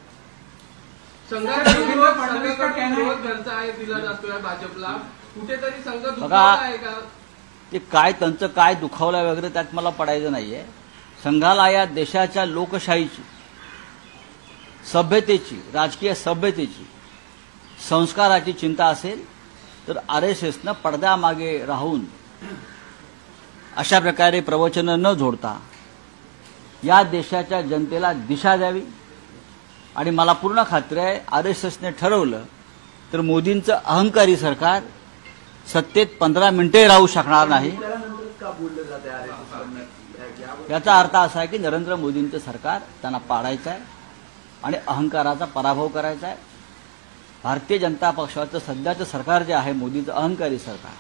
संघाकडून घरचा आहे दिला जातोय भाजपला, कुठेतरी संघ दुखावला आहे का? ते काय त्यांचं काय दुखावलं वगैरे त्यात मला पडायचं नाहीये. संघाला या देशाच्या लोकशाहीची, सभ्यतेची, राजकीय सभ्यतेची, संस्काराची चिंता असेल तर RSSनं पडद्यामागे राहून अशा प्रकारे प्रवचनं न जोडता या देशाच्या जनतेला दिशा द्यावी. आणि मला पूर्ण खात्री आहे RSSने ठरवलं तर मोदींचं अहंकारी सरकार सत्तेत 15 मिनिटे राहू शकणार नाही. याचा अर्थ असा आहे की नरेंद्र मोदींचं सरकार त्यांना पाडायचं आहे आणि अहंकाराचा पराभव करायचा आहे. भारतीय जनता पक्षाचं सध्याचं सरकार जे आहे मोदीचं अहंकारी सरकार,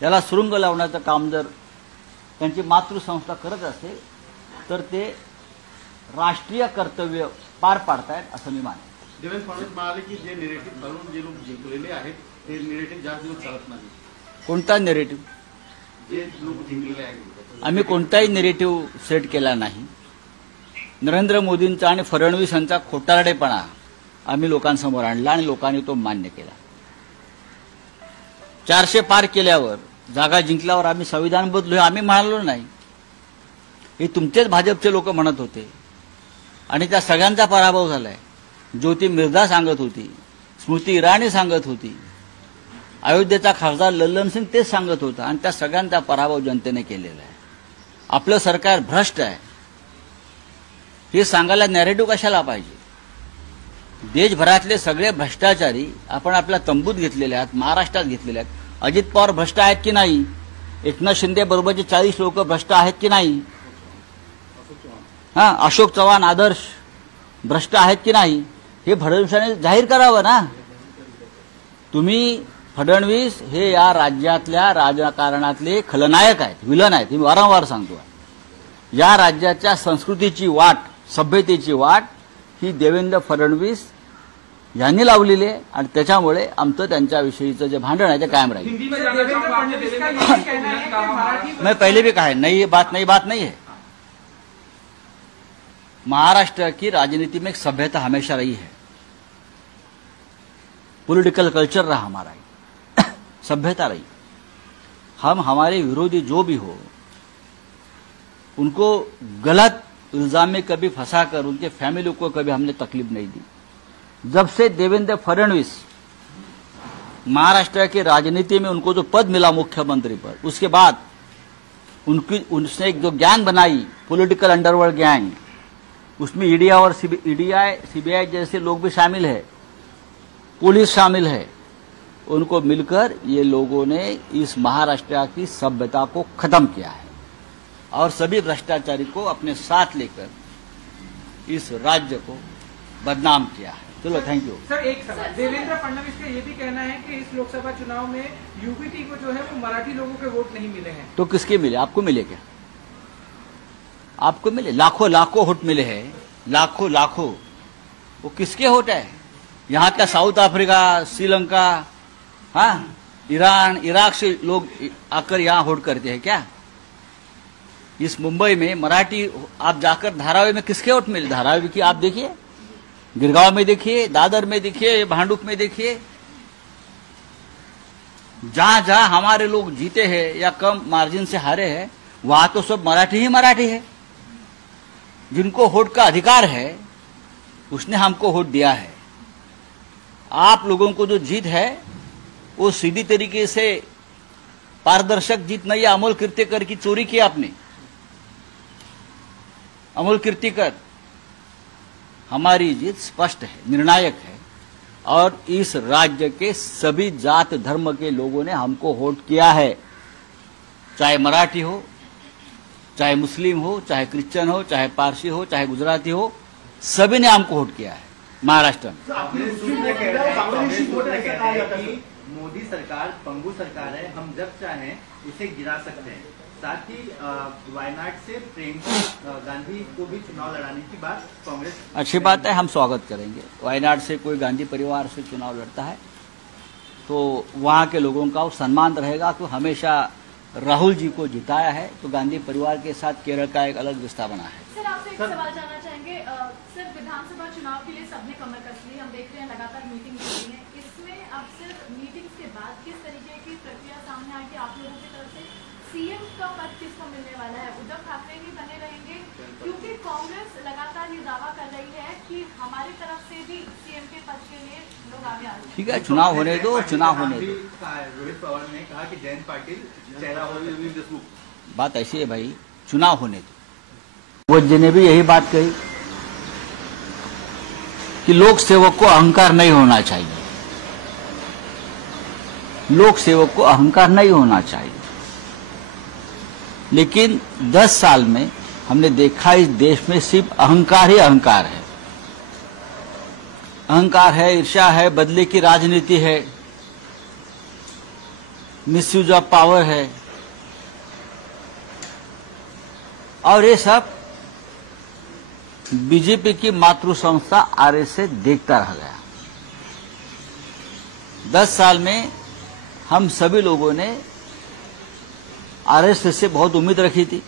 त्याला सुरुंग लावण्याचं काम जर त्यांची मातृसंस्था करत असेल तर ते राष्ट्रीय कर्तव्य पार पाडतायत असं मी मानतो. देवेंद्र फडणवीस म्हणाले की जे निरेटिव्ह घालून जे लोक जिंकलेले आहेत ते निरेटिव्ह जास्त दिवस चालत नाही. कोणता नेरेटिव्ह? जे लोक जिंकलेले आहेत आम्ही कोणताही नेरेटिव्ह सेट केला नाही. नरेंद्र मोदींचा आणि फडणवीस यांचा खोटारडेपणा आम्ही लोकांसमोर आणला आणि लोकांनी तो मान्य केला. 400 पार केल्यावर, जागा जिंकल्यावर आम्ही संविधान बदलू हे आम्ही म्हणालो नाही. हे तुमचेच भाजपचे लोक म्हणत होते आणि त्या सगळ्यांचा पराभव झालाय. ज्योती मिर्झा सांगत होती, स्मृती इराणी सांगत होती, अयोध्येचा खासदार लल्लन सिंग तेच सांगत होता आणि त्या सगळ्यांचा पराभव जनतेने केलेला आहे. आपलं सरकार भ्रष्ट आहे हे सांगायला नॅरेटिव्ह कशाला पाहिजे? देशभरातले सगळे भ्रष्टाचारी आपण आपल्या तंबूत घेतलेले आहेत, महाराष्ट्रात घेतलेले आहेत. अजित पवार भ्रष्ट आहेत की नाही? एकनाथ शिंदे बरोबरचे 40 लोक भ्रष्ट आहेत की नाही? अशोक चव्हाण आदर्श भ्रष्ट आहेत की नाही? हे फडणवीसांनी जाहीर करावं ना. तुम्ही फडणवीस हे या राज्यातल्या राजकारणातले खलनायक आहेत, विलन आहेत. मी वारंवार सांगतो, या राज्याच्या संस्कृतीची वाट, सभ्यतेची वाट ही देवेंद्र फडणवीस यांनी लावलेली आहे आणि त्याच्यामुळे आमचं त्यांच्याविषयीचं जे भांडण आहे ते कायम राहील. हिंदी में जानना चाहूंगा आपने देवेंद्र फडणवीस को विलन कहा। मैं पहले भी कहा है, नई बात नहीं है. महाराष्ट्र की राजनीति में एक सभ्यता हमेशा रही है, पॉलिटिकल कल्चर रहा हमारा, सभ्यता रही. हम हमारे विरोधी जो भी हो उनको गलत इल्जाम में कभी फंसाकर उनके फैमिली को कभी हमने तकलीफ नहीं दी. जब से देवेंद्र फडणवीस महाराष्ट्र की राजनीति में उनको जो पद मिला मुख्यमंत्री पद, उसके बाद उसने एक जो गैंग बनाई, पॉलिटिकल अंडरवर्ल्ड गैंग, उसमें ईडी और सीबीआई जैसे लोग भी शामिल है, पुलिस शामिल है. उनको मिलकर ये लोगों ने इस महाराष्ट्र की सभ्यता को खत्म किया है और सभी भ्रष्टाचारी को अपने साथ लेकर इस राज्य को बदनाम किया है. चलो, थैंक यू. सर, एक सवाल. देवेंद्र फडणवीस का ये भी कहना है कि इस लोकसभा चुनाव में यूपीटी को जो है वो मराठी लोगों के वोट नहीं मिले हैं. तो किसके मिले? आपको मिले क्या? आपको मिले? लाखों वोट मिले हैं, लाखों. वो किसके वोट है? यहाँ का South Africa, Sri Lanka, Iran, Iraq से लोग आकर यहाँ वोट करते हैं क्या? इस मुंबई में मराठी, आप जाकर धारावी में किसके वोट मिले? धारावी की आप देखिए, गिरगांव में देखिए, दादर में देखिए, भांडुप में देखिए, जहां हमारे लोग जीते हैं या कम मार्जिन से हारे हैं, वहां तो सब मराठी ही मराठी है. जिनको वोट का अधिकार है उसने हमको वोट दिया है. आप लोगों को जो जीत है वो सीधी तरीके से पारदर्शक जीत नहीं है. अमोल कीर्तिकर की चोरी की आपने. अमोल कीर्तिकर, हमारी जीत स्पष्ट है, निर्णायक है और इस राज्य के सभी जात धर्म के लोगों ने हमको वोट किया है. चाहे मराठी हो, चाहे मुस्लिम हो, चाहे क्रिश्चियन हो, चाहे पारसी हो, चाहे गुजराती हो, सभी ने हमको वोट किया है महाराष्ट्र में. मोदी सरकार पंगु सरकार है, हम जब चाहें उसे गिरा सकते हैं. साथ ही वायनाड से प्रियंका गांधी को भी चुनाव लड़ाने की बात कांग्रेस. अच्छी बात है, हम स्वागत करेंगे. वायनाड से कोई गांधी परिवार से चुनाव लड़ता है तो वहां के लोगों का सम्मान रहेगा. तो हमेशा राहुल जी को जिताया है तो गांधी परिवार के साथ केरल का एक अलग रिश्ता बना है. सर, आपसे एक सवाल जानना चाहेंगे. सर, विधानसभा चुनाव के लिए सबने कमर कस ली, हम देख रहे हैं लगातार मीटिंग हो रही है. इसमें अब सिर्फ मीटिंग्स के बाद किस तरीके की प्रक्रिया सामने आएगी आप लोगों की तरफ से? सीएम का पद किसको मिलने वाला है? उद्धव ठाकरे ही बने रहेंगे? क्योंकि कांग्रेस लगातार ये दावा कर रही है कि हमारी तरफ से भी सीएम के पद के लिए लोग आगे आ रहे हैं. ठीक है, चुनाव होने दो, चुनाव होने दो. रोहित पवार ने कहा कि जयंत पाटिल चेहरा हो देशमुख. बात ऐसी है भाई, चुनाव होने दो. वो जी ने भी यही बात कही कि लोक सेवक को अहंकार नहीं होना चाहिए. लोक सेवक को अहंकार नहीं होना चाहिए. लेकिन 10 साल में हमने देखा इस देश में सिर्फ अहंकार ही अहंकार है. अहंकार है, ईर्ष्या है, बदले की राजनीति है, मिसयूज ऑफ पावर है और ये सब बीजेपी की मातृ संस्था आरएसएस देखता रह गया. 10 साल में हम सभी लोगों ने आरएसएस से बहुत उम्मीद रखी थी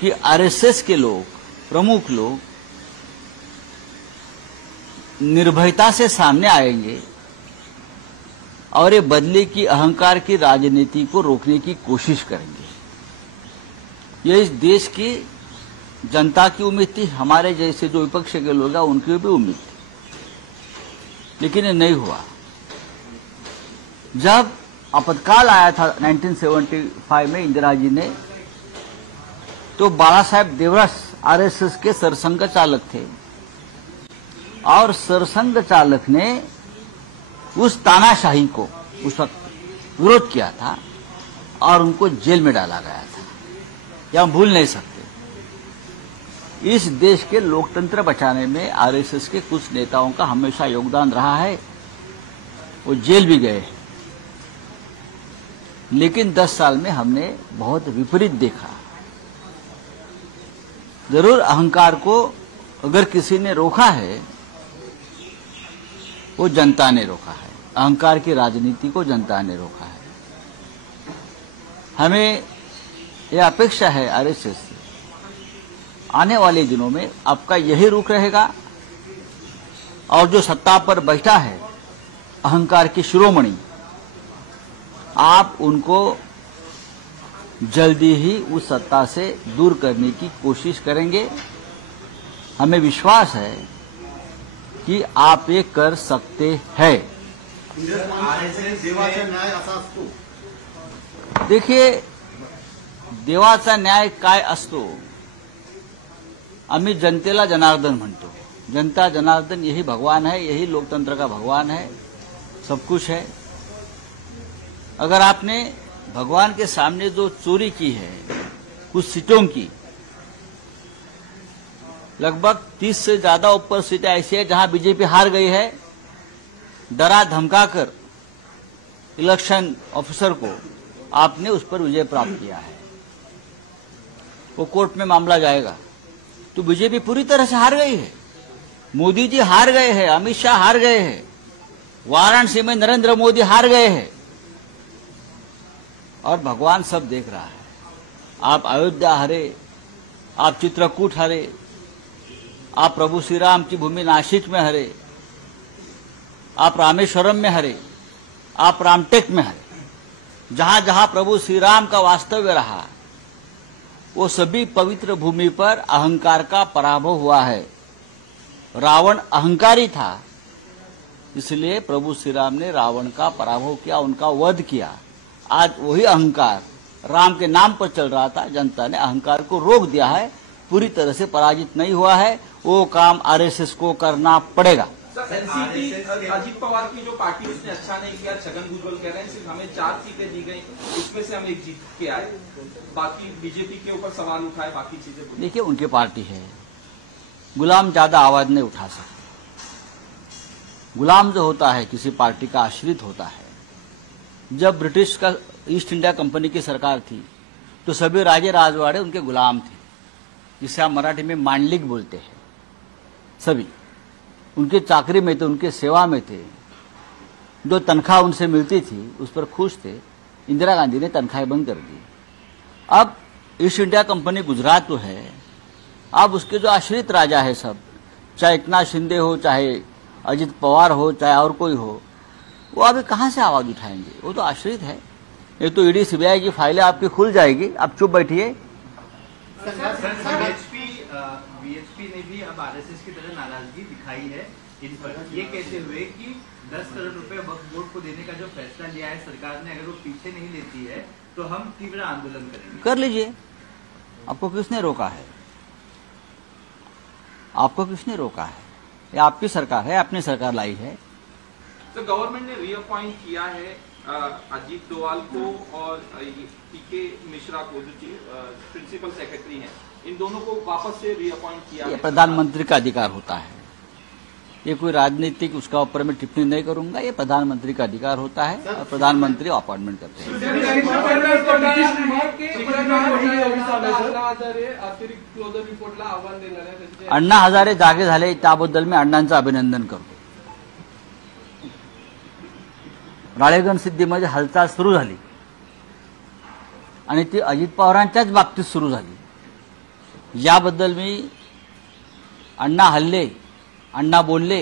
कि आरएसएस के लोग, प्रमुख लोग निर्भयता से सामने आएंगे और ये बदले की अहंकार की राजनीति को रोकने की कोशिश करेंगे. ये इस देश की जनता की उम्मीद थी, हमारे जैसे जो विपक्ष के लोग हैं उनकी भी उम्मीद थी, लेकिन ये नहीं हुआ. जब आपातकाल आया था 1975 में इंदिरा जी ने, तो बाला साहेब देवरस आरएसएस के सरसंघ चालक थे. और सरसंघ चालक ने उस तानाशाही को उस वक्त विरोध किया था और उनको जेल में डाला गया था। यह हम भूल नहीं सकते। इस देश के लोकतंत्र बचाने में आरएसएस के कुछ नेताओं का हमेशा योगदान रहा है। वो जेल भी गए, लेकिन 10 साल में हमने बहुत विपरीत देखा। जरूर अहंकार को अगर किसी ने रोका है, वो जनता ने रोका है। अहंकार की राजनीति को जनता ने रोका है। हमें यह अपेक्षा है आरएसएस से, आने वाले दिनों में आपका यही रुख रहेगा और जो सत्ता पर बैठा है अहंकार की शिरोमणि, आप उनको जल्दी ही उस सत्ता से दूर करने की कोशिश करेंगे। हमें विश्वास है कि आप ये कर सकते हैं। देवाचा न्याय असा असतो। देखिए, देवाचा न्याय काय असतो? आम्ही जनतेला जनार्दन म्हणतो। जनता जनार्दन यही भगवान है, यही लोकतंत्र का भगवान है, सब कुछ है। अगर आपने भगवान के सामने जो चोरी की है कुछ सीटों की, लगभग 30 से ज्यादा ऊपर सीटें ऐसी है जहां बीजेपी हार गई है। डरा धमकाकर इलेक्शन ऑफिसर को आपने उस पर विजय प्राप्त किया है। वो कोर्ट में मामला जाएगा। तो बीजेपी पूरी तरह से हार गई है। मोदी जी हार गए हैं, अमित शाह हार गए हैं, वाराणसी में नरेंद्र मोदी हार गए हैं और भगवान सब देख रहा है। आप अयोध्या हारे, आप चित्रकूट हारे, आप प्रभु श्री राम की भूमि नासिक में हारे, आप रामेश्वरम में हारे, आप रामटेक में हारे। जहां जहां प्रभु श्री राम का वास्तव्य रहा, वो सभी पवित्र भूमि पर अहंकार का पराभव हुआ है। रावण अहंकारी था, इसलिए प्रभु श्री राम ने रावण का पराभव किया, उनका वध किया। आज वही अहंकार राम के नाम पर चल रहा था, जनता ने अहंकार को रोक दिया है, पूरी तरह से पराजित नहीं हुआ है। वो काम आरएसएस को करना पड़ेगा। एनसीपी अजीत पवार की जो पार्टी, उसने अच्छा नहीं किया। छगन भुजबल कह रहे हैं सिर्फ हमें 4 सीटें दी गई, उसमें से हम एक जीत के आए, बाकी बीजेपी के ऊपर सवाल उठाए, बाकी चीजें। देखिए, उनकी पार्टी है, गुलाम ज्यादा आवाज नहीं उठा सकते। गुलाम जो होता है किसी पार्टी का आश्रित होता है। जब ब्रिटिश का ईस्ट इंडिया कंपनी की सरकार थी तो सभी राजे राजवाड़े उनके गुलाम थे, जिसे आप मराठी में मांडलिक बोलते हैं। सभी उनके चाकरी में थे, उनके सेवा में थे। जो तनख्वाह उनसे मिलती थी उस पर खुश थे। इंदिरा गांधी ने तनख्वाहें बंद कर दी। अब ईस्ट इंडिया कंपनी गुजरात तो है, अब उसके जो आश्रित राजा है सब, चाहे एकनाथ शिंदे हो, चाहे अजित पवार हो, चाहे और कोई हो, वो अभी कहां से आवाज उठाएंगे? वो तो आश्रित है। ये तो ईडी सीबीआई की फाइलें आपकी खुल जाएगी, आप चुप बैठिए। बीएचपी ने भी अब आरएसएस की तरह नाराजगी दिखाई है इन पर। ये कहते हुए कि 10 करोड़ रुपए वक्फ बोर्ड को देने का जो फैसला लिया है सरकार ने, अगर वो पीछे नहीं लेती है तो हम तीव्र आंदोलन करेंगे। कर लीजिए, आपको किसने रोका है? आपको किसने रोका है? ये आपकी सरकार है, आपने सरकार लाई है। तो गवर्नमेंट ने रीअपॉइंट किया है अजीत डोवाल को और पीके मिश्रा को, जो प्रिंसिपल सेक्रेटरी हैं, इन दोनों को वापस से रीअपॉइंट किया। ये प्रधानमंत्री का अधिकार होता है। ये कोई राजनीतिक उसका ऊपर में टिप्पणी नहीं करूंगा। ये प्रधानमंत्री का अधिकार होता है और प्रधानमंत्री अपॉइंटमेंट करते हैं। अण्णा हजारे जागे झाले त्याबद्दल मी अण्णांचं अभिनंदन करतो। राळेगण सिद्धीमध्ये हालचाल सुरू झाली आणि ती अजित पवारांच्याच बाबतीत सुरू झाली। याबद्दल मी अण्णा हल्ले, अण्णा बोलले,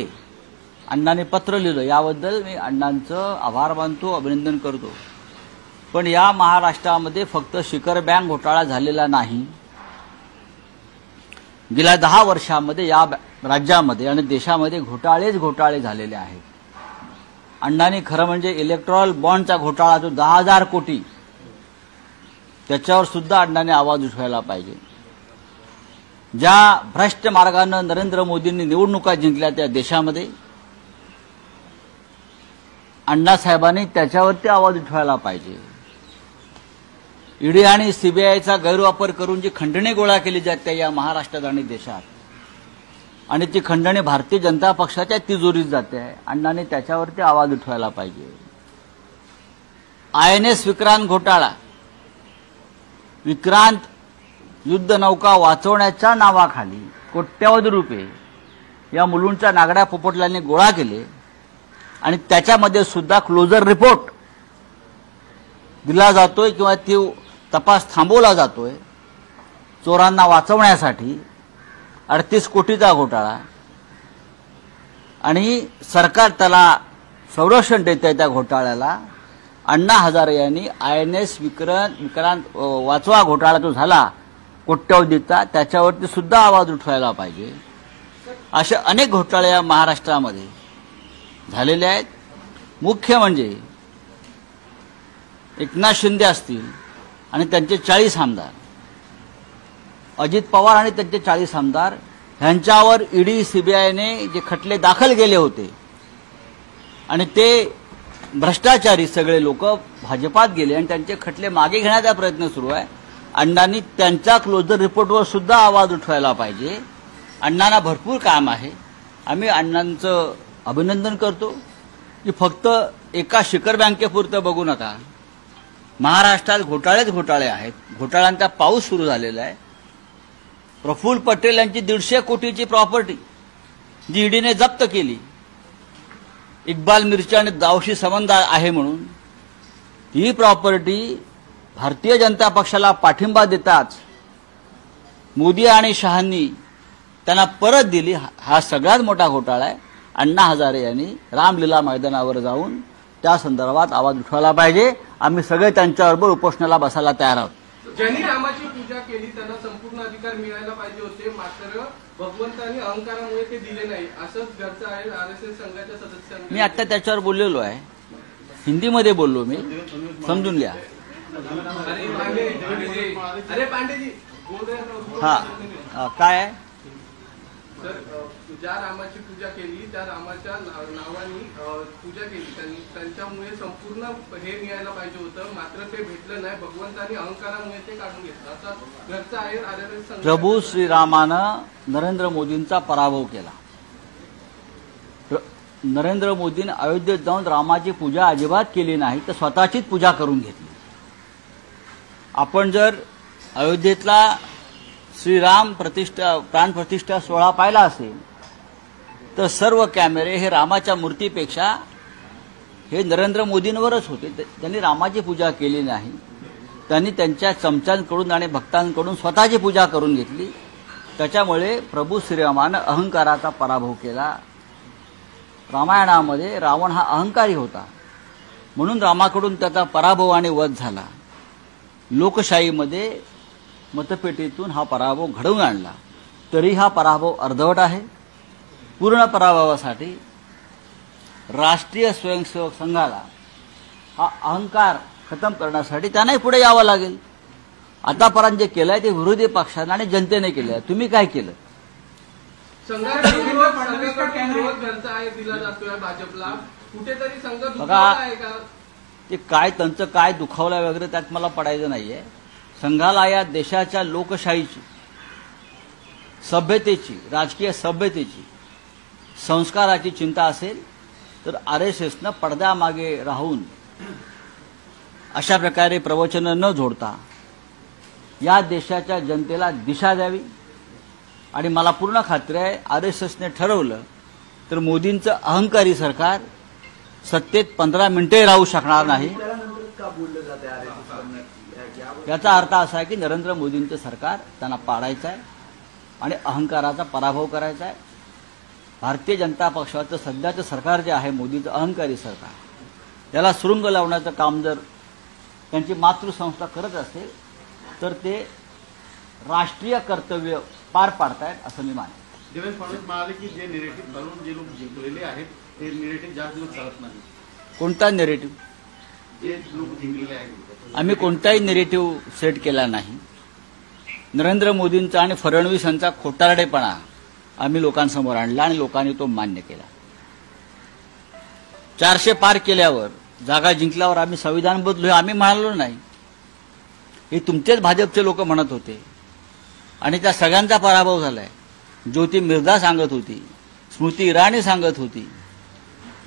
अण्णाने पत्र लिहिलं, याबद्दल मी अण्णांचं आभार मानतो, अभिनंदन करतो। पण या महाराष्ट्रामध्ये फक्त शिखर बँक घोटाळा झालेला नाही, गेल्या 10 वर्षांमध्ये या राज्यामध्ये आणि देशामध्ये घोटाळे झालेले आहेत। अण्णांनी खरं म्हणजे इलेक्ट्रॉल बॉन्डचा घोटाळा जो 10,000 कोटी, त्याच्यावर सुद्धा अण्णांनी आवाज उठवायला पाहिजे। ज्या भ्रष्ट मार्गानं नरेंद्र मोदींनी निवडणुका जिंकल्या त्या देशामध्ये अण्णासाहेबांनी त्याच्यावरती आवाज उठवायला पाहिजे. ईडी आणि सीबीआयचा गैरवापर करून जी खंडणी गोळा केली जाते या महाराष्ट्रात आणि देशात, आणि ती खंडणी भारतीय जनता पक्षाच्या तिजोरीत जाते आहे. अण्णांनी त्याच्यावरती आवाज उठवायला पाहिजे. INS विक्रांत घोटाळा, विक्रांत युद्धनौका वाचवण्याच्या नावाखाली कोट्यवधी रुपये या मुलुंडच्या नागड्या पोपटलांनी गोळा केले आणि त्याच्यामध्ये सुद्धा क्लोजर रिपोर्ट दिला जातोय किंवा ती तपास थांबवला जातोय चोरांना वाचवण्यासाठी. 38 कोटीचा घोटाळा आणि सरकार त्याला संरक्षण देत आहे त्या घोटाळ्याला. अण्णा हजारे यांनी INS विक्रांत वाचवा घोटाळा जो झाला कोट्यवधीचा, त्याच्यावरती सुद्धा आवाज उठवायला पाहिजे. असे अनेक घोटाळे या महाराष्ट्रामध्ये झालेले आहेत. मुख्य म्हणजे एकनाथ शिंदे असतील आणि त्यांचे 40 आमदार, अजित पवार आणि त्यांचे 40 आमदार, ह्यांच्यावर ईडी सीबीआयने जे खटले दाखल केले होते आणि ते भ्रष्टाचारी सगळे लोक भाजपात गेले आणि त्यांचे खटले मागे घेण्याचा प्रयत्न सुरू आहे. अण्णांनी त्यांच्या क्लोजर रिपोर्टवर सुद्धा आवाज उठवायला पाहिजे. अण्णांना भरपूर काम आहे. आम्ही अण्णांचं अभिनंदन करतो की फक्त एका शिखर बँकेपुरतं बघू नका. महाराष्ट्रात घोटाळे आहेत. घोटाळ्यांचा पाऊस सुरू झालेला आहे. प्रफुल्ल पटेल यांची 150 कोटीची प्रॉपर्टी जी ईडीने जप्त केली, इक्बाल मिर्ची आणि दाऊशी संबंध आहे म्हणून, ही प्रॉपर्टी भारतीय जनता पक्षाला पाठिंबा देताच मोदी आणि शहांनी त्यांना परत दिली. हा सगळ्यात मोठा घोटाळा आहे. अण्णा हजारे यांनी रामलीला मैदानावर जाऊन त्या संदर्भात आवाज उठवायला पाहिजे. आम्ही सगळे त्यांच्याबरोबर उपोषणाला बसायला तयार आहोत. ज्यांनी रामाची पूजा केली त्यांना संपूर्ण अधिकार मिळायला पाहिजे होते, मात्र भगवंतांनी अहंकारामुळे ते दिले नाही, असंच घरचं आहे RSS संघाच्या सदस्यांनी. मी आता त्याच्यावर बोललेलो आहे. हिंदीमध्ये बोललो मी, समजून घ्या. अरे पांडेजी बोल रहे हैं. हा काय आहे सर, ज्या रामाची पूजा केली त्या रामाच्या नावाने पूजा केली त्यांच्यामुळे संपूर्ण हे मिळायला पाहिजे होतं, मात्र ते भेटलं नाही. भगवंतांनी अहंकारामुळे ते काढून घेतलं, असं घरचं आहे RSS संघ. प्रभू श्रीरामानं नरेंद्र मोदींचा पराभव केला. नरेंद्र मोदींनी अयोध्येत जाऊन रामाची पूजा अजिबात केली नाही, तर स्वतःचीच पूजा करून घेतली. आपण जर अयोध्येतला श्रीराम प्राणप्रतिष्ठा सोहळा पाहिला असेल तर सर्व कॅमेरे हे रामाच्या मूर्तीपेक्षा हे नरेंद्र मोदींवरच होते. त्यांनी रामाची पूजा केली नाही. त्यांनी त्यांच्या चमच्यांकडून आणि भक्तांकडून स्वतःची पूजा करून घेतली. त्याच्यामुळे प्रभू श्रीरामानं अहंकाराचा पराभव केला. रामायणामध्ये रावण हा अहंकारी होता, म्हणून रामाकडून त्याचा पराभव आणि वध झाला. लोकशाहीमध्ये मतपेटीतून हा पराभव घडवून आणला. तरी हा पराभव अर्धवट आहे. पूर्ण पराभवासाठी राष्ट्रीय स्वयंसेवक संघाला हा अहंकार खतम करण्यासाठी त्यांनाही पुढे यावं लागेल. आतापर्यंत जे केलंय ते विरोधी पक्षाने आणि जनतेने केलंय. तुम्ही काय केलं? संघाकडून विरोध घरचा आहे दिला जातोय भाजपला. कुठेतरी संघ दुखावला आहे का? ते काय त्यांचं काय दुखावलं वगैरे त्यात मला पडायचं नाहीये. संघाला या देशाच्या लोकशाहीची, सभ्यतेची, राजकीय सभ्यतेची, संस्काराची चिंता असेल तर RSSनं पडद्यामागे राहून अशा प्रकारे प्रवचनं न जोडता या देशाच्या जनतेला दिशा द्यावी. आणि मला पूर्ण खात्री आहे RSSने ठरवलं तर मोदींचं अहंकारी सरकार सत्तेत 15 मिनिटे राहू शकणार नाही. याचा अर्थ असा आहे की नरेंद्र मोदींचं सरकार त्यांना पाडायचं आहे आणि अहंकाराचा पराभव करायचा आहे. भारतीय जनता पक्षाचं सध्याचं सरकार जे आहे मोदीचं अहंकारी सरकार, त्याला सुरुंग लावण्याचं काम जर त्यांची मातृसंस्था करत असेल तर ते राष्ट्रीय कर्तव्य पार पाडतायत असं मी मानतो. देवेंद्र फडणवीस म्हणाले की जे निरेटिव्ह घालून जे लोक जिंकलेले आहेत ते निरेटिव्ह जास्त दिवस चालत नाही. कोणता नेरेटिव्ह? जे लोक जिंकलेले आहेत आम्ही कोणताही नेरेटिव्ह सेट केला नाही. नरेंद्र मोदींचा आणि फडणवीस यांचा खोटारडेपणा आम्ही लोकांसमोर आणला आणि लोकांनी तो मान्य केला. 400 पार केल्यावर, जागा जिंकल्यावर आम्ही संविधान बदलू हे आम्ही म्हणालो नाही. हे तुमचेच भाजपचे लोक म्हणत होते आणि त्या सगळ्यांचा पराभव झालाय. ज्योती मिर्झा सांगत होती, स्मृती इराणी सांगत होती,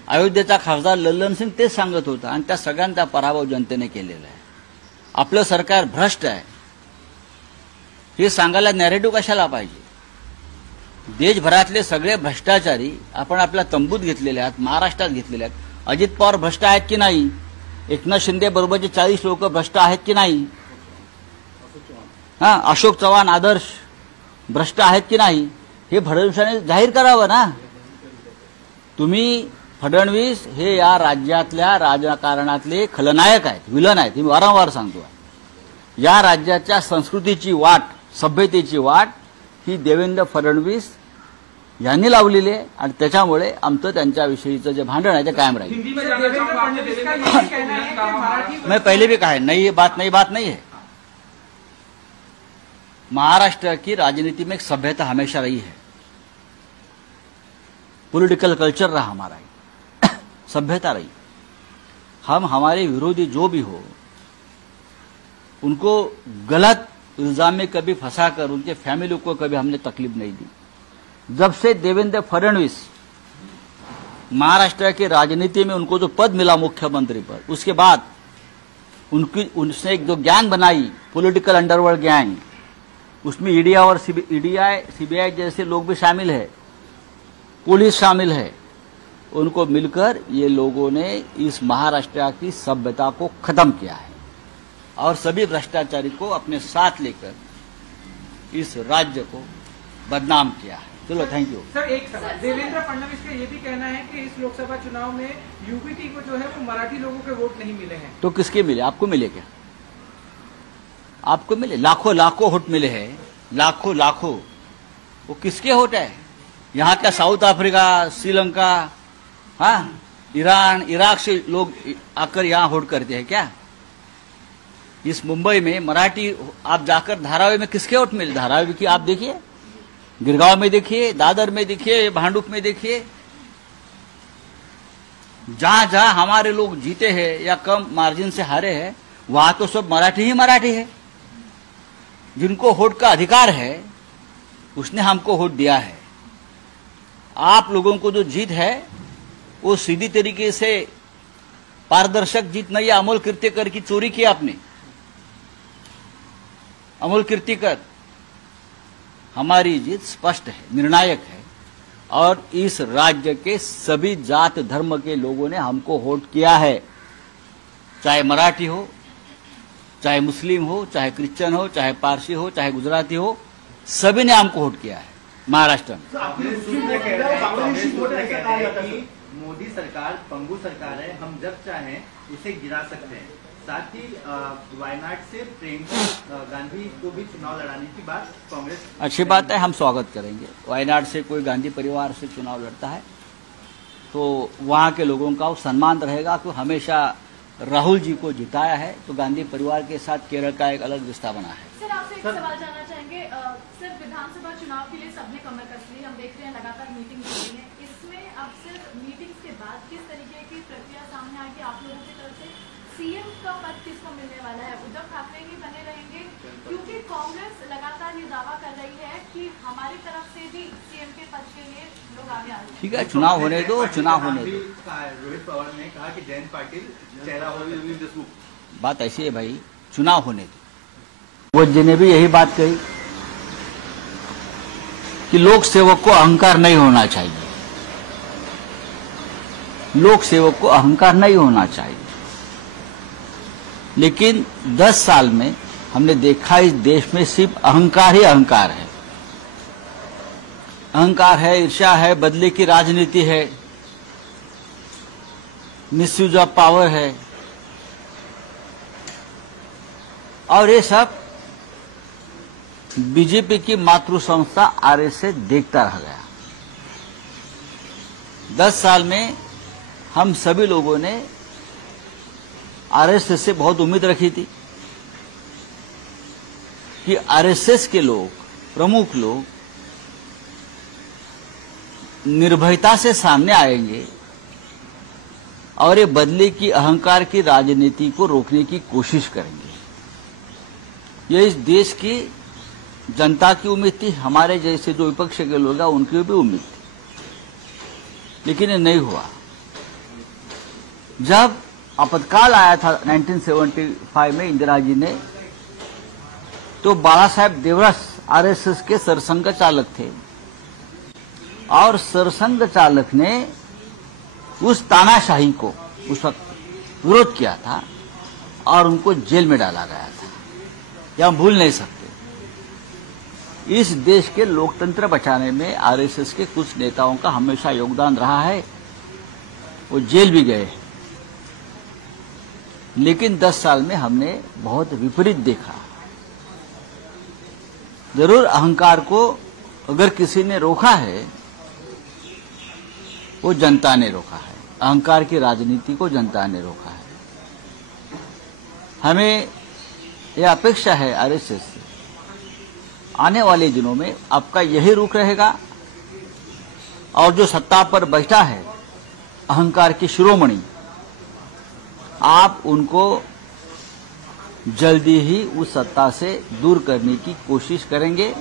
अयोध्येचा खासदार लल्लन सिंग तेच सांगत होता आणि त्या सगळ्यांचा पराभव जनतेने केलेला आहे. आपलं सरकार भ्रष्ट आहे हे सांगायला नॅरेटिव्ह कशाला पाहिजे? देशभरातले सगळे भ्रष्टाचारी आपण आपल्या तंबूत घेतलेले आहेत, महाराष्ट्रात घेतलेले आहेत. अजित पवार भ्रष्ट आहेत की नाही? एकनाथ शिंदे बरोबरचे 40 लोक भ्रष्ट आहेत की नाही? अशोक चव्हाण आदर्श भ्रष्ट आहेत की नाही? हे फडणवीसांनी जाहीर करावं ना. तुम्ही फडणवीस हे या राज्यातल्या राजकारणातले खलनायक आहेत, विलन आहेत. मी वारंवार सांगतो, या राज्याच्या संस्कृतीची वाट, सभ्यतेची वाट ही देवेंद्र फडणवीस यांनी लावलेली आहे आणि त्याच्यामुळे आमचं त्यांच्याविषयीचं जे भांडण आहे ते कायम राहील. हिंदी में जानना चाहूंगा आपने देवेंद्र फडणवीस ने कहा महाराष्ट्र मैं पहले भी कहा है, नई बात नहीं है. महाराष्ट्र की राजनीति में एक सभ्यता हमेशा रही है, पॉलिटिकल कल्चर रहा हमारा, सभ्यता रही. हम हमारे विरोधी जो भी हो उनको गलत इल्जाम में कभी फंसाकर उनके फैमिली को कभी हमने तकलीफ नहीं दी. जब से देवेंद्र फडणवीस महाराष्ट्र की राजनीति में उनको जो पद मिला मुख्यमंत्री पद, उसके बाद उसने एक जो गैंग बनाई, पॉलिटिकल अंडरवर्ल्ड गैंग, उसमें ईडी और सीबीआई जैसे लोग भी शामिल है, पुलिस शामिल है. उनको मिलकर ये लोगों ने इस महाराष्ट्र की सभ्यता को खत्म किया है और सभी भ्रष्टाचारी को अपने साथ लेकर इस राज्य को बदनाम किया है. चलो, थैंक यू. सर, एक सवाल. देवेंद्र फडणवीस का ये भी कहना है कि इस लोकसभा चुनाव में यूपीटी को जो है वो मराठी लोगों के वोट नहीं मिले हैं. तो किसके मिले? आपको मिले क्या? आपको मिले? लाखों वोट मिले हैं, लाखों. वो किसके वोट है? यहाँ क्या South Africa, Sri Lanka, Iran, Iraq से लोग आकर यहाँ वोट करते हैं क्या? इस मुंबई में मराठी, आप जाकर धारावी में किसके वोट मिले? धारावी की आप देखिए, गिरगांव में देखिए, दादर में देखिए, भांडुप में देखिए, जहां जहां हमारे लोग जीते हैं या कम मार्जिन से हारे हैं, वहां तो सब मराठी ही मराठी है. जिनको वोट का अधिकार है उसने हमको वोट दिया है. आप लोगों को जो जीत है वो सीधी तरीके से पारदर्शक जीत नहीं है. अमोल कीर्तिकर की चोरी की आपने. अमोल कीर्तिकर, हमारी जीत स्पष्ट है, निर्णायक है और इस राज्य के सभी जात धर्म के लोगों ने हमको वोट किया है. चाहे मराठी हो, चाहे मुस्लिम हो, चाहे क्रिश्चियन हो, चाहे पारसी हो, चाहे गुजराती हो, सभी ने हमको वोट किया है महाराष्ट्र में. मोदी सरकार पंगु सरकार है, हम जब चाहें इसे गिरा सकते हैं. साथ ही वायनाड से प्रियंका गांधी को भी चुनाव लड़ाने की बात कांग्रेस. अच्छी बात है, हम स्वागत करेंगे. वायनाड से कोई गांधी परिवार से चुनाव लड़ता है तो वहां के लोगों का वो सम्मान रहेगा कि हमेशा राहुल जी को जिताया है. तो गांधी परिवार के साथ केरल का एक अलग रिश्ता बना है. सर, आपसे एक सवाल जानना चाहेंगे. सर, विधानसभा चुनाव के लिए सबने कमर कस ली. हम देख रहे हैं लगातार मीटिंग हो रही है. इसमें अब सिर्फ मीटिंग्स के बाद किस तरीके की प्रक्रिया सामने आएगी आप लोगों की तरफ से? सीएम का पद किसको मिलने वाला है? उद्धव ठाकरे ही बने रहेंगे? क्योंकि कांग्रेस लगातार ये दावा कर रही है कि हमारी तरफ से भी सीएम के पद के लिए लोग आगे आ रहे हैं. ठीक है, चुनाव होने दो, चुनाव होने दो. रोहित पवार ने कहा कि जयंत पाटिल चेहरा हो. बात ऐसी है भाई, चुनाव होने दो. वो जी ने भी यही बात कही कि लोक सेवक को अहंकार नहीं होना चाहिए. लोक सेवक को अहंकार नहीं होना चाहिए. लेकिन 10 साल में हमने देखा इस देश में सिर्फ अहंकार ही अहंकार है. अहंकार है, ईर्ष्या है, बदले की राजनीति है, मिसयूज ऑफ पावर है और ये सब बीजेपी की मातृ संस्था आरएसएस देखता रह गया. 10 साल में हम सभी लोगों ने आरएसएस से बहुत उम्मीद रखी थी. कि आरएसएस के लोग, प्रमुख लोग निर्भयता से सामने आएंगे और ये बदले की अहंकार की राजनीति को रोकने की कोशिश करेंगे। यह इस देश की जनता की उम्मीद थी, हमारे जैसे जो विपक्ष के लोग हैं उनकी भी उम्मीद थी, लेकिन ये नहीं हुआ। जब आपातकाल आया था 1975 में इंदिरा जी ने, तो बाला साहेब देवरस आरएसएस के सरसंघ चालक थे और सरसंघ चालक ने उस तानाशाही को उस वक्त विरोध किया था और उनको जेल में डाला गया था। यह हम भूल नहीं सकते। इस देश के लोकतंत्र बचाने में आरएसएस के कुछ नेताओं का हमेशा योगदान रहा है। वो जेल भी गए, लेकिन 10 साल में हमने बहुत विपरीत देखा। जरूर अहंकार को अगर किसी ने रोका है, वो जनता ने रोका है। अहंकार की राजनीति को जनता ने रोका है। हमें यह अपेक्षा है आरएसएस से, आने वाले दिनों में आपका यही रुख रहेगा और जो सत्ता पर बैठा है अहंकार की शिरोमणि, आप उनको जल्दी ही उस सत्ता से दूर करने की कोशिश करेंगे।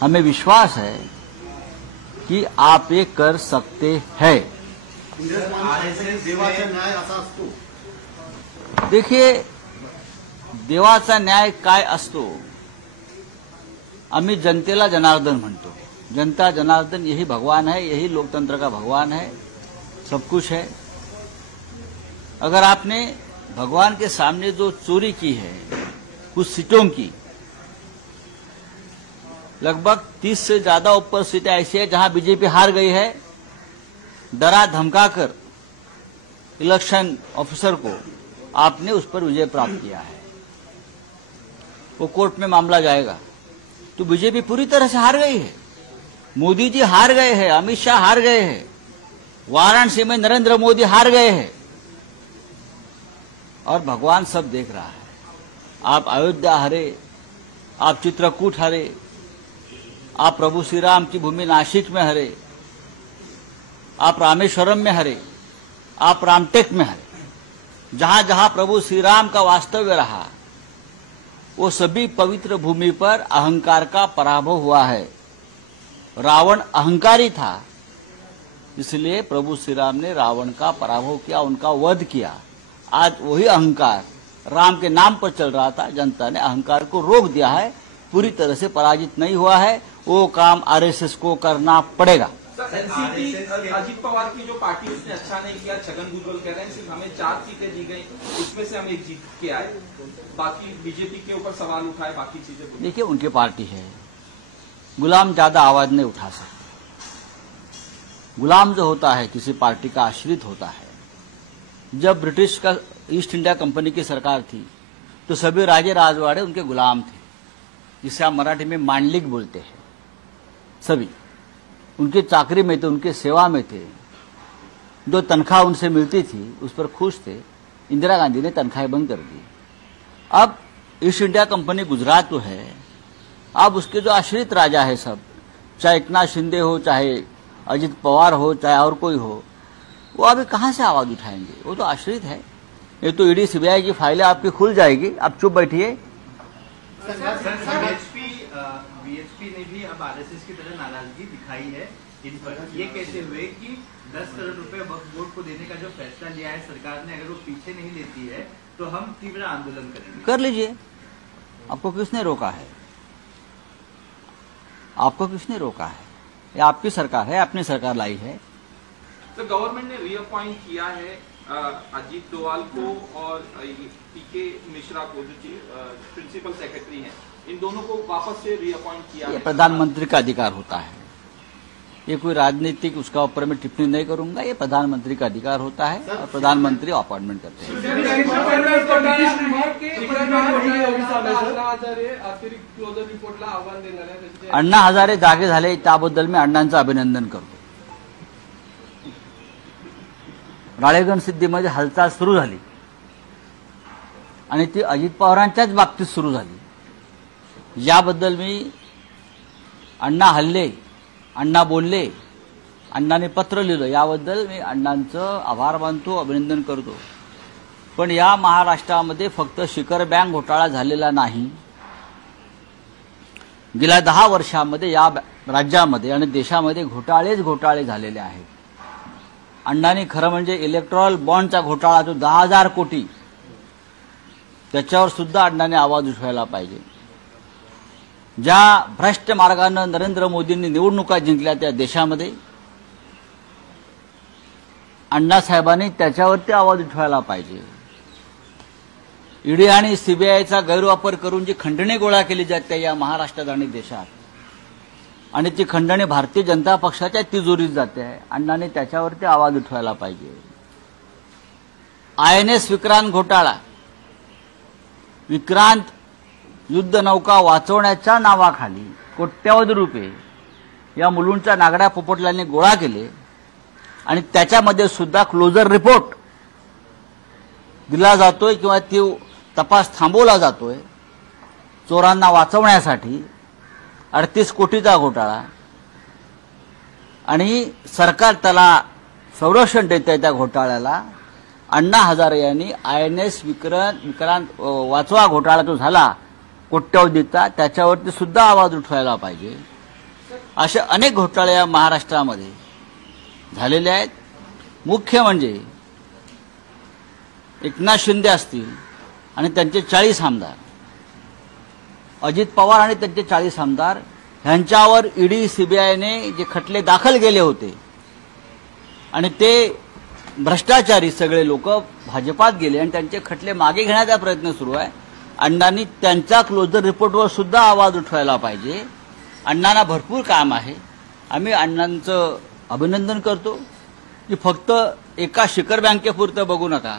हमें विश्वास है कि आप ये कर सकते हैं। देवाचा न्याय असा असतो। देखिए, देवाचा न्याय काय असतो, आम्ही जनतेला जनार्दन म्हणतो। जनता जनार्दन यही भगवान है, यही लोकतंत्र का भगवान है, सब कुछ है। अगर आपने भगवान के सामने जो चोरी की है कुछ सीटों की, लगभग 30 से ज्यादा ऊपर सीटें ऐसी है जहां बीजेपी हार गई है। डरा धमकाकर इलेक्शन ऑफिसर को आपने उस पर विजय प्राप्त किया है। वो कोर्ट में मामला जाएगा। तो बीजेपी पूरी तरह से हार गई है। मोदी जी हार गए हैं, अमित शाह हार गए हैं, वाराणसी में नरेंद्र मोदी हार गए हैं और भगवान सब देख रहा है। आप अयोध्या हारे, आप चित्रकूट हारे, आप प्रभु श्री राम की भूमि नासिक में हारे, आप रामेश्वरम में हारे, आप रामटेक में हारे। जहां जहां प्रभु श्री राम का वास्तव्य रहा, वो सभी पवित्र भूमि पर अहंकार का पराभव हुआ है। रावण अहंकारी था, इसलिए प्रभु श्री राम ने रावण का पराभव किया, उनका वध किया। आज वही अहंकार राम के नाम पर चल रहा था, जनता ने अहंकार को रोक दिया है, पूरी तरह से पराजित नहीं हुआ है। वो काम आरएसएस को करना पड़ेगा। एनसीपी अजीत पवार की जो पार्टी उसने अच्छा नहीं किया, छगन भुजबल कह रहे हैं सिर्फ हमें 4 सीटें दी गई, उसमें से हम एक जीत के आए, बाकी बीजेपी के ऊपर सवाल उठाए, बाकी चीजें। देखिए, उनकी पार्टी है, गुलाम ज्यादा आवाज नहीं उठा सकते। गुलाम जो होता है किसी पार्टी का आश्रित होता है। जब ब्रिटिश का ईस्ट इंडिया कंपनी की सरकार थी तो सभी राजे राजवाड़े उनके गुलाम थे, जिसे आप मराठी में मांडलिक बोलते हैं। सभी उनके चाकरी में थे, उनके सेवा में थे। जो तनख्वाह उनसे मिलती थी उस पर खुश थे। इंदिरा गांधी ने तनख्वाहें बंद कर दी। अब ईस्ट इंडिया कंपनी गुजरात तो है, अब उसके जो आश्रित राजा है सब, चाहे एकनाथ शिंदे हो, चाहे अजित पवार हो, चाहे और कोई हो, वो अभी कहां से आवाज उठाएंगे? वो तो आश्रित है। ये तो ईडी सीबीआई की फाइलें आपकी खुल जाएगी, आप चुप बैठिए। बीएचपी ने भी अब आरएसएस की तरह नाराजगी दिखाई है इन पर। ये कहते हुए कि 10 करोड़ रुपए वक्फ बोर्ड को देने का जो फैसला लिया है सरकार ने, अगर वो पीछे नहीं लेती है तो हम तीव्र आंदोलन करेंगे। कर लीजिए, आपको किसने रोका है? आपको किसने रोका है? ये आपकी सरकार है, अपनी सरकार लाई है। तो गवर्नमेंट ने रीअपॉइंट किया है अजीत डोवाल को और पीके मिश्रा को, जो प्रिंसिपल सेक्रेटरी हैं, इन दोनों को वापस से रीअपॉइंट किया है। ये प्रधानमंत्री का अधिकार होता है। ये कोई राजनीतिक उसका ऊपर में टिप्पणी नहीं करूंगा। ये प्रधानमंत्री का अधिकार होता है और प्रधानमंत्री अपॉइंटमेंट करते हैं। अण्णा हजारे जागे झाले त्याबद्दल मी अण्णांचं अभिनंदन करतो। राळेगण सिद्धीमध्ये हालचाल सुरू झाली आणि ती अजित पवारांच्याच बाबतीत सुरू झाली। याबद्दल मी अण्णा हल्ले, अण्णा बोलले, अण्णाने पत्र लिहिलं, याबद्दल मी अण्णांचं आभार मानतो, अभिनंदन करतो. पण या महाराष्ट्रामध्ये फक्त शिखर बँक घोटाळा झालेला नाही. गेल्या 10 वर्षामध्ये या राज्यामध्ये आणि देशामध्ये घोटाळे झालेले आहेत. अण्णांनी खरं म्हणजे इलेक्ट्रॉल बॉन्डचा घोटाळा जो 10,000 कोटी, त्याच्यावर सुद्धा अण्णांनी आवाज उठवायला पाहिजे. ज्या भ्रष्ट मार्गानं नरेंद्र मोदींनी निवडणुका जिंकल्या त्या देशामध्ये अण्णासाहेबांनी त्याच्यावरती आवाज उठवायला पाहिजे. ईडी आणि सीबीआयचा गैरवापर करून जी खंडणी गोळा केली जाते या महाराष्ट्रात आणि देशात, आणि ती खंडणी भारतीय जनता पक्षाच्या तिजोरीत जाते आहे, अण्णांनी त्याच्यावरती आवाज उठवायला पाहिजे. INS विक्रांत घोटाळा, विक्रांत युद्धनौका वाचवण्याच्या नावाखाली कोट्यवधी रुपये या मुलुंडच्या नागड्या पोपटलांनी गोळा केले आणि त्याच्यामध्ये सुद्धा क्लोजर रिपोर्ट दिला जातोय किंवा ती तपास थांबवला जातोय चोरांना वाचवण्यासाठी. 38 कोटीचा घोटाळा आणि सरकार त्याला संरक्षण देत आहे त्या घोटाळ्याला. अण्णा हजारे यांनी INS विक्रांत वाचवा घोटाळा जो झाला कोट्यवधीचा, त्याच्यावरती सुद्धा आवाज उठवायला पाहिजे. असे अनेक घोटाळे या महाराष्ट्रामध्ये झालेले आहेत. मुख्य म्हणजे एकनाथ शिंदे असतील आणि त्यांचे 40 आमदार, अजित पवार आणि त्यांचे 40 आमदार, ह्यांच्यावर ईडी सीबीआयने जे खटले दाखल केले होते आणि ते भ्रष्टाचारी सगळे लोक भाजपात गेले आणि त्यांचे खटले मागे घेण्याचा प्रयत्न सुरू आहे. अण्णांनी त्यांच्या क्लोजर रिपोर्टवर सुद्धा आवाज उठवायला पाहिजे. अण्णांना भरपूर काम आहे. आम्ही अण्णांचं अभिनंदन करतो की फक्त एका शिखर बँकेपुरतं बघू नका.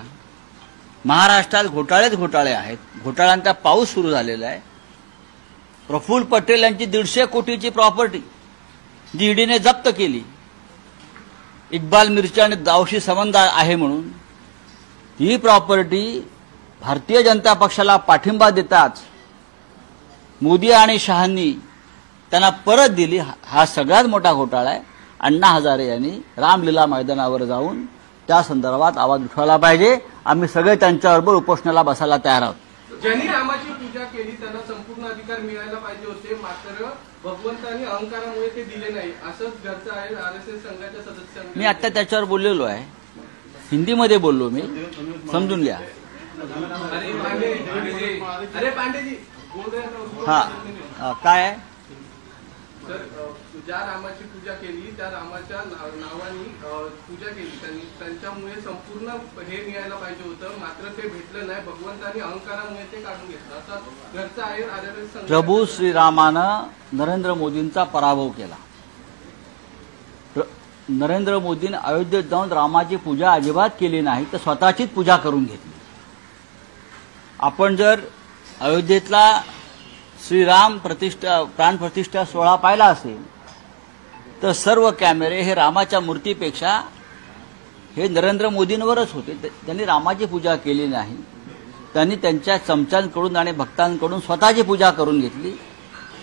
महाराष्ट्रात घोटाळे आहेत. घोटाळ्यांचा पाऊस सुरू झालेला आहे. प्रफुल्ल पटेल यांची 150 कोटीची प्रॉपर्टी जी ईडीने जप्त केली, इक्बाल मिर्ची आणि दाऊशी संबंध आहे म्हणून, ही प्रॉपर्टी भारतीय जनता पक्षाला पाठिंबा देताच मोदी आणि शहांनी त्यांना परत दिली. हा सगळ्यात मोठा घोटाळा आहे. अण्णा हजारे यांनी रामलीला मैदानावर जाऊन त्या संदर्भात आवाज उठवायला पाहिजे. आम्ही सगळे त्यांच्याबरोबर उपोषणाला बसायला तयार आहोत. ज्यांनी रामाची पूजा केली त्यांना संपूर्ण अधिकार मिळायला पाहिजे होते, मात्र भगवंतांनी अहंकारामुळे ते दिले नाही, असंच घरचं आहे RSS संघाच्या सदस्यांनी. मी आता त्याच्यावर बोललेलो आहे, हिंदीमध्ये बोललो मी, समजून घ्या. अरे पांडेजी बोल रहे हैं. हा काय आहे? सर, ज्या रामाची पूजा केली त्या रामाच्या नावानी पूजा केली त्यांच्यामुळे संपूर्ण हे मिळायला पाहिजे होतं, मात्र ते भेटलं नाही. भगवंतांनी अहंकारामुळे ते काढून घेतलं, असं घरचं आहे RSS संघ. प्रभू श्रीरामानं नरेंद्र मोदींचा पराभव केला. नरेंद्र मोदींनी अयोध्येत जाऊन रामाची पूजा अजिबात केली नाही, तर स्वतःचीच पूजा करून घेतली. आपण जर अयोध्येतला श्रीराम प्राण प्रतिष्ठा सोहळा पाहिला असेल तर सर्व कॅमेरे हे रामाच्या मूर्तीपेक्षा हे नरेंद्र मोदींवरच होते. त्यांनी रामाची पूजा केली नाही. त्यांनी त्यांच्या चमच्यांकडून आणि भक्तांकडून स्वतःची पूजा करून घेतली.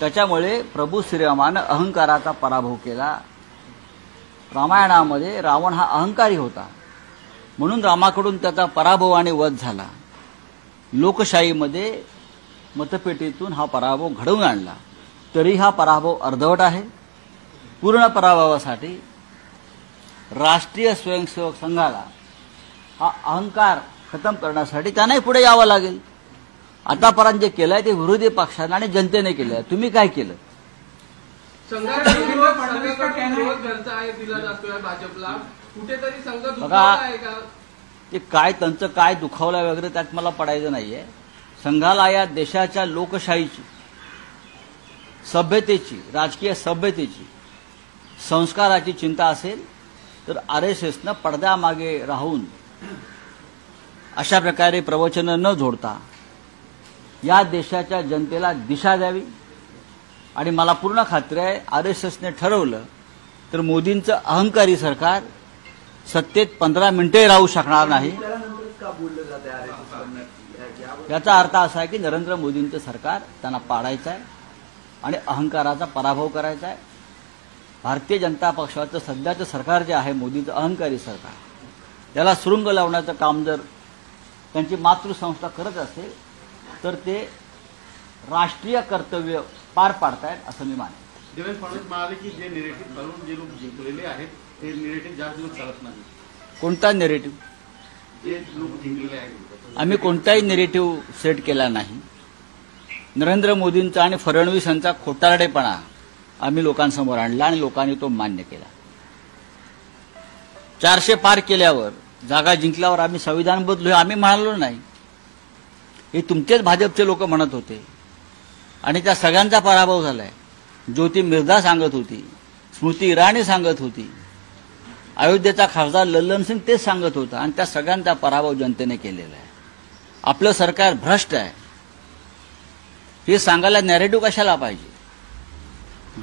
त्याच्यामुळे प्रभू श्रीरामानं अहंकाराचा पराभव केला. रामायणामध्ये रावण हा अहंकारी होता, म्हणून रामाकडून त्याचा पराभव आणि वध झाला. लोकशाहीमध्ये मतपेटीतून हा पराभव घडवून आणला. तरी हा पराभव अर्धवट आहे. पूर्ण पराभवासाठी राष्ट्रीय स्वयंसेवक संघाला हा अहंकार खतम करण्यासाठी त्यांनाही पुढे यावं लागेल. आतापर्यंत जे केलंय ते विरोधी पक्षाने आणि जनतेने केलंय. तुम्ही काय केलं? संघाकडून रोज घरचा आहे दिला जातोय भाजपला, कुठेतरी संघ दुखावला आहे का? ते काय त्यांचं काय दुखावलं वगैरे त्यात मला पडायचं नाहीये. संघाला या देशाच्या लोकशाहीची, सभ्यतेची, राजकीय सभ्यतेची, संस्काराची चिंता असेल तर RSSनं पडद्यामागे राहून अशा प्रकारे प्रवचनं न जोडता या देशाच्या जनतेला दिशा द्यावी. आणि मला पूर्ण खात्री आहे RSSने ठरवलं तर मोदींचं अहंकारी सरकार सत्तेत 15 मिनिटे राहू शकणार नाही. याचा अर्थ असा आहे की नरेंद्र मोदींचं सरकार त्यांना पाडायचं आहे. आणि अहंकाराचा पराभव करायचा आहे. भारतीय जनता पक्षाचं सध्याचं सरकार जे आहे, मोदीचं अहंकारी सरकार, त्याला सुरुंग लावण्याचं काम जर त्यांची मातृसंस्था करत असेल तर ते राष्ट्रीय कर्तव्य पार पाडतायत असं मी मानतो. देवेंद्र फडणवीस म्हणाले की जे निरेटिव्ह घालून जे लोक जिंकलेले आहेत ते निरेटिव्ह जास्त दिवस चालत नाही. कोणता नेरेटिव्ह? जे लोक जिंकलेले आहेत आम्ही कोणताही नेरेटिव्ह सेट केला नाही. नरेंद्र मोदींचा आणि फडणवीस यांचा खोटारडेपणा आम्ही लोकांसमोर आणला आणि लोकांनी तो मान्य केला. 400 पार केल्यावर, जागा जिंकल्यावर आम्ही संविधान बदलू आम्ही म्हणालो नाही. हे तुमचेच भाजपचे लोक म्हणत होते आणि त्या सगळ्यांचा पराभव झालाय. ज्योती मिर्झा सांगत होती, स्मृती इराणी सांगत होती, अयोध्येचा खासदार लल्लन सिंग तेच सांगत होता आणि त्या सगळ्यांचा पराभव जनतेने केलेला आहे. आपलं सरकार भ्रष्ट आहे हे सांगायला नॅरेटिव्ह कशाला पाहिजे?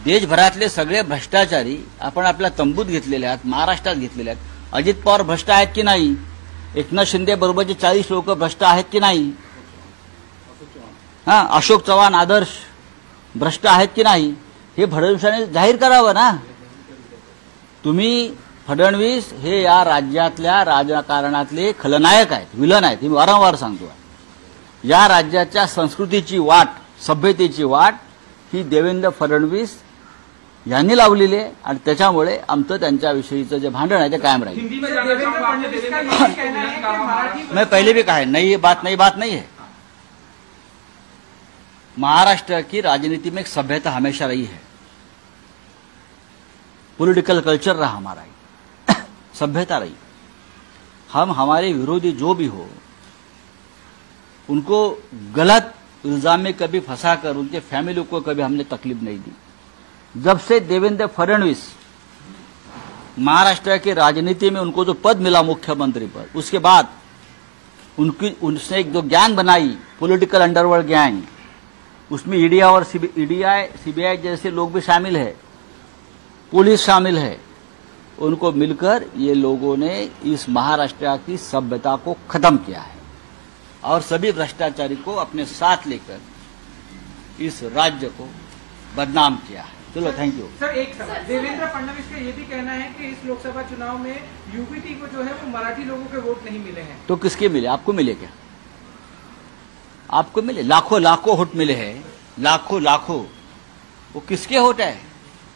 देशभरातले सगळे भ्रष्टाचारी आपण आपल्या तंबूत घेतलेले आहेत, महाराष्ट्रात घेतलेले आहेत. अजित पवार भ्रष्ट आहेत की नाही? एकनाथ शिंदे बरोबरचे 40 लोक भ्रष्ट आहेत की नाही? अशोक चव्हाण आदर्श भ्रष्ट आहेत की नाही? हे फडणवीसांनी जाहीर करावं ना. तुम्ही फडणवीस हे या राज्यातल्या राजकारणातले खलनायक आहेत, विलन आहेत. मी वारंवार सांगतो, या राज्याच्या संस्कृतीची वाट, सभ्यतेची वाट ही देवेंद्र फडणवीस यांनी लावलेली आहे आणि त्याच्यामुळे आमचं त्यांच्याविषयीचं जे भांडण आहे ते कायम राहील. हिंदी में जानना चाहूंगा आपने देवेंद्र फडणवीस को विलन कहा. मैं पहले भी कहा है, नई बात नहीं है. महाराष्ट्र की राजनीति में एक सभ्यता हमेशा रही है. पॉलिटिकल कल्चर रहा हमारा, सभ्यता रही. हम हमारे विरोधी जो भी हो उनको गलत इल्जाम में कभी फंसाकर उनके फैमिली को कभी हमने तकलीफ नहीं दी. जब से देवेंद्र फडणवीस महाराष्ट्र की राजनीति में उनको जो पद मिला मुख्यमंत्री पद, उसके बाद उनसे एक जो गैंग बनाई, पॉलिटिकल अंडरवर्ल्ड गैंग, उसमें ईडी और सीबीआई जैसे लोग भी शामिल है, पुलिस शामिल है. उनको मिलकर ये लोगों ने इस महाराष्ट्र की सभ्यता को खत्म किया है और सभी भ्रष्टाचारी को अपने साथ लेकर इस राज्य को बदनाम किया है. चलो, थैंक यू. सर, एक सवाल. देवेंद्र फडणवीस का ये भी कहना है कि इस लोकसभा चुनाव में यूपीटी को जो है वो मराठी लोगों के वोट नहीं मिले हैं. तो किसके मिले? आपको मिले क्या? आपको मिले? लाखों वोट मिले हैं, लाखों. वो किसके वोट है?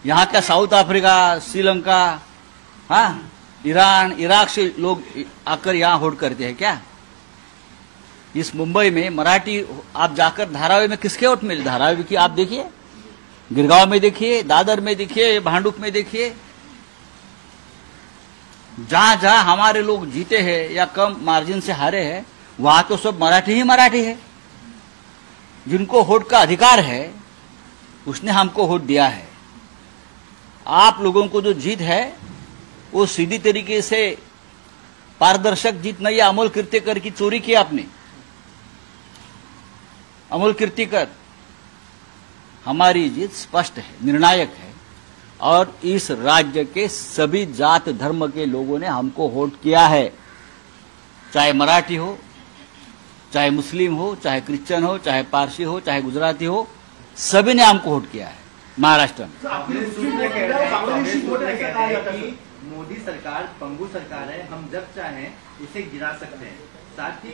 यहाँ का South Africa, Sri Lanka, Iran, Iraq से लोग आकर यहाँ वोट करते हैं क्या? इस मुंबई में मराठी, आप जाकर धारावी में किसके वोट मिले? धारावी की आप देखिए, गिरगांव में देखिए, दादर में देखिए, भांडुप में देखिए. जहां जहां हमारे लोग जीते हैं या कम मार्जिन से हारे हैं वहां तो सब मराठी ही मराठी है. जिनको वोट का अधिकार है उसने हमको वोट दिया है. आप लोगों को जो जीत है वो सीधी तरीके से पारदर्शक जीत नहीं है. अमोल कीर्तिकर की चोरी की आपने. अमोल कीर्तिकर, हमारी जीत स्पष्ट है, निर्णायक है और इस राज्य के सभी जात धर्म के लोगों ने हमको वोट किया है. चाहे मराठी हो, चाहे मुस्लिम हो, चाहे क्रिश्चियन हो, चाहे पारसी हो, चाहे गुजराती हो, सभी ने हमको वोट किया है महाराष्ट्र में. मोदी सरकार पंगु सरकार है, हम जब चाहें इसे गिरा सकते हैं. साथ ही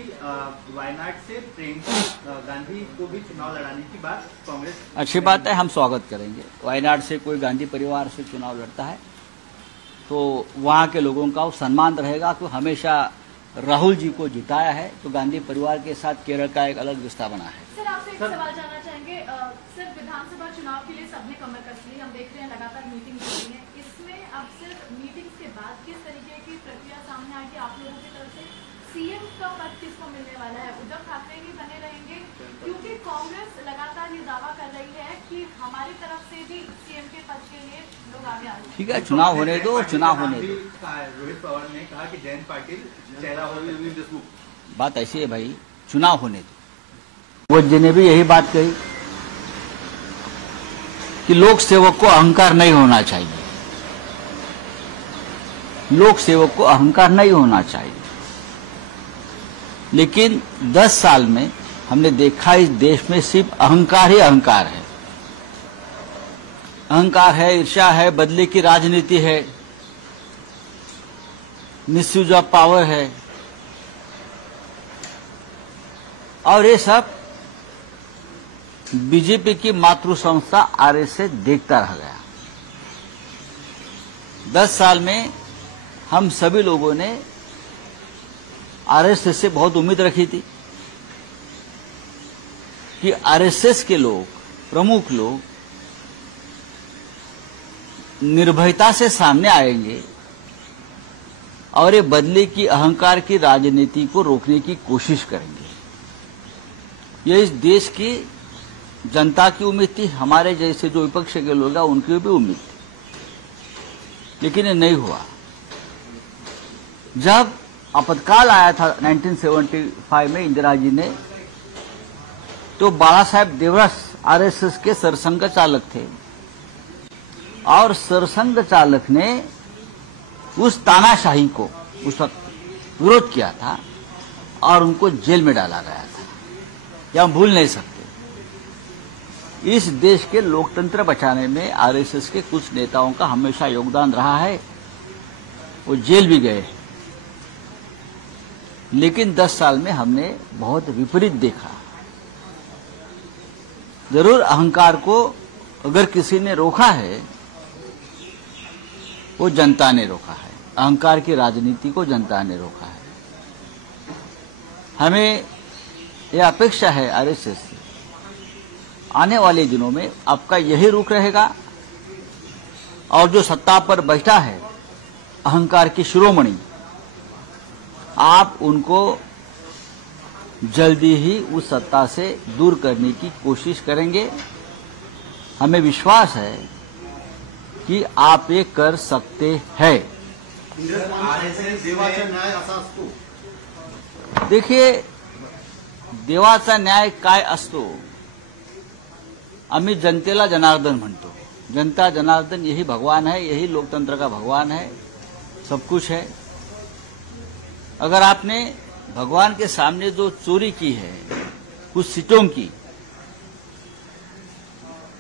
वायनाड से प्रियंका गांधी को भी चुनाव लड़ाने की बात कांग्रेस. अच्छी बात है, हम स्वागत करेंगे. वायनाड से कोई गांधी परिवार से चुनाव लड़ता है तो वहां के लोगों का सम्मान रहेगा. तो हमेशा राहुल जी को जिताया है तो गांधी परिवार के साथ केरल का एक अलग रिश्ता बना है. सर, आपसे एक सवाल जानना चाहेंगे. सर, विधानसभा चुनाव के लिए सबने कमर कस ली. हम देख रहे हैं लगातार मीटिंग हो रही है. इसमें अब सिर्फ मीटिंग के बाद किस तरीके की प्रक्रिया सामने आएगी आप लोगों की तरफ से? सीएम का पद किसको मिलने वाला है? उद्धव ठाकरे ही बने रहेंगे? क्योंकि कांग्रेस लगातार ये दावा कर रही है कि हमारी तरफ से भी सीएम के पद के लिए लोग आगे आ रहे हैं. ठीक है, चुनाव होने दो, चुनाव होने दो. रोहित पवार ने कहा कि जयंत पाटिल चेहरा हो. बात ऐसी है भाई, चुनाव होने दो. जी ने भी यही बात कही कि लोक सेवक को अहंकार नहीं होना चाहिए. लोक सेवक को अहंकार नहीं होना चाहिए. लेकिन 10 साल में हमने देखा इस देश में सिर्फ अहंकार ही अहंकार है. अहंकार है, ईर्ष्या है, बदले की राजनीति है, मिसयूज ऑफ पावर है, और ये सब बीजेपी की मातृ संस्था आरएसएस देखता रह गया। 10 साल में हम सभी लोगों ने आरएसएस से बहुत उम्मीद रखी थी कि आरएसएस के लोग, प्रमुख लोग निर्भयता से सामने आएंगे और ये बदले की अहंकार की राजनीति को रोकने की कोशिश करेंगे। ये इस देश की जनता की उम्मीद थी, हमारे जैसे जो विपक्ष के लोग हैं उनकी भी उम्मीद थी, लेकिन ये नहीं हुआ। जब आपातकाल आया था 1975 में इंदिरा जी ने, तो बाला साहेब देवरस आरएसएस के सरसंघ चालक थे और सरसंघ चालक ने उस तानाशाही को उस वक्त विरोध किया था और उनको जेल में डाला गया था। यह हम भूल नहीं सकते। इस देश के लोकतंत्र बचाने में आरएसएस के कुछ नेताओं का हमेशा योगदान रहा है, वो जेल भी गए, लेकिन 10 साल में हमने बहुत विपरीत देखा। जरूर अहंकार को अगर किसी ने रोका है, वो जनता ने रोका है। अहंकार की राजनीति को जनता ने रोका है। हमें यह अपेक्षा है आरएसएस से, आने वाले दिनों में आपका यही रुख रहेगा और जो सत्ता पर बैठा है अहंकार की शिरोमणि, आप उनको जल्दी ही उस सत्ता से दूर करने की कोशिश करेंगे। हमें विश्वास है कि आप ये कर सकते हैं। देवाचा न्याय असा असतो। देखिए, देवाचा न्याय काय असतो, आम्ही जनतेला जनार्दन म्हणतो। जनता जनार्दन यही भगवान है, यही लोकतंत्र का भगवान है, सब कुछ है। अगर आपने भगवान के सामने जो चोरी की है कुछ सीटों की,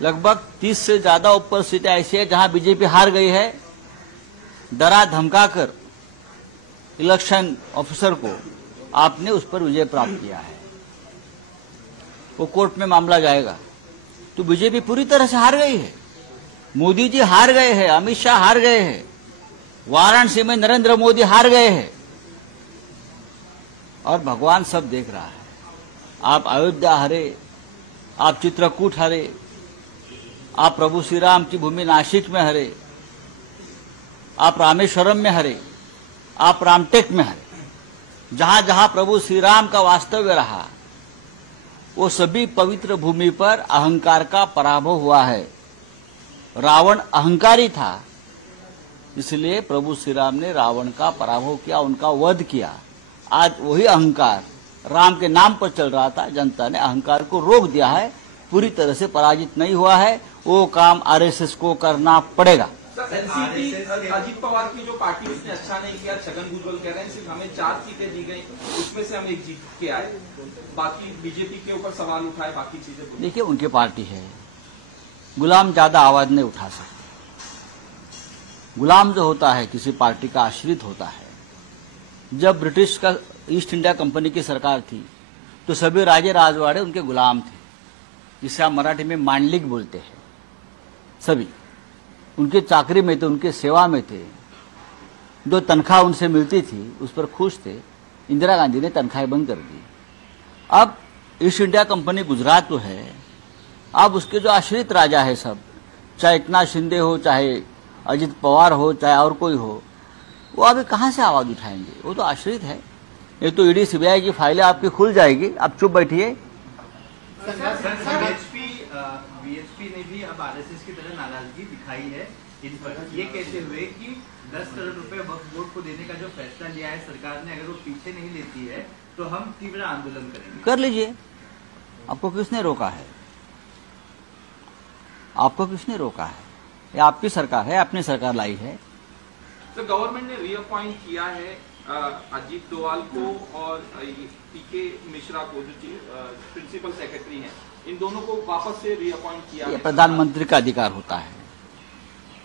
लगभग 30 से ज्यादा ऊपर सीटें ऐसी है जहां बीजेपी हार गई है, डरा धमकाकर इलेक्शन ऑफिसर को आपने उस पर विजय प्राप्त किया है, वो कोर्ट में मामला जाएगा। तो बीजेपी पूरी तरह से हार गई है। मोदी जी हार गए हैं, अमित शाह हार गए हैं, वाराणसी में नरेंद्र मोदी हार गए हैं, और भगवान सब देख रहा है। आप अयोध्या हारे, आप चित्रकूट हारे, आप प्रभु श्री राम की भूमि नासिक में हारे, आप रामेश्वरम में हारे, आप रामटेक में हारे। जहां जहां प्रभु श्री राम का वास्तव्य रहा, वो सभी पवित्र भूमि पर अहंकार का पराभव हुआ है। रावण अहंकारी था, इसलिए प्रभु श्री राम ने रावण का पराभव किया, उनका वध किया। आज वही अहंकार राम के नाम पर चल रहा था, जनता ने अहंकार को रोक दिया है, पूरी तरह से पराजित नहीं हुआ है। वो काम आरएसएस को करना पड़ेगा। एनसीपी अजीत पवार की जो पार्टी, उसने अच्छा नहीं किया। छगन भुजबल कह रहे हैं सिर्फ हमें 4 सीटें दी गई, उसमें से हम एक जीत के आए, बाकी बीजेपी के ऊपर सवाल उठाए, बाकी चीजें। देखिए, उनकी पार्टी है, गुलाम ज्यादा आवाज नहीं उठा सकते। गुलाम जो होता है किसी पार्टी का आश्रित होता है। जब ब्रिटिश का ईस्ट इंडिया कंपनी की सरकार थी तो सभी राजे राजवाड़े उनके गुलाम थे, जिसे आप मराठी में मांडलिक बोलते हैं। सभी उनके चाकरी में थे, उनके सेवा में थे। जो तनख्वाह उनसे मिलती थी उस पर खुश थे। इंदिरा गांधी ने तनख्वाहें बंद कर दी। अब ईस्ट इंडिया कंपनी गुजरात तो है, अब उसके जो आश्रित राजा है सब, चाहे एकनाथ शिंदे हो, चाहे अजित पवार हो, चाहे और कोई हो, वो अभी कहां से आवाज उठाएंगे? वो तो आश्रित है। ये तो ईडी सीबीआई की फाइलें आपकी खुल जाएगी, आप चुप बैठिए। बीएचपी ने भी अब आरएसएस की तरह नाराजगी दिखाई है इन पर। ये कहते हुए कि 10 करोड़ रुपए वक्फ बोर्ड को देने का जो फैसला लिया है सरकार ने, अगर वो पीछे नहीं लेती है तो हम तीव्र आंदोलन करेंगे। कर लीजिए, आपको किसने रोका है? आपको किसने रोका है? ये आपकी सरकार है, अपनी सरकार लाई है। तो गवर्नमेंट ने रीअपॉइंट किया है अजीत डोवाल को और पीके मिश्रा को, जो प्रिंसिपल सेक्रेटरी हैं, इन दोनों को वापस से रीअपॉइंट किया। ये प्रधानमंत्री का अधिकार होता है।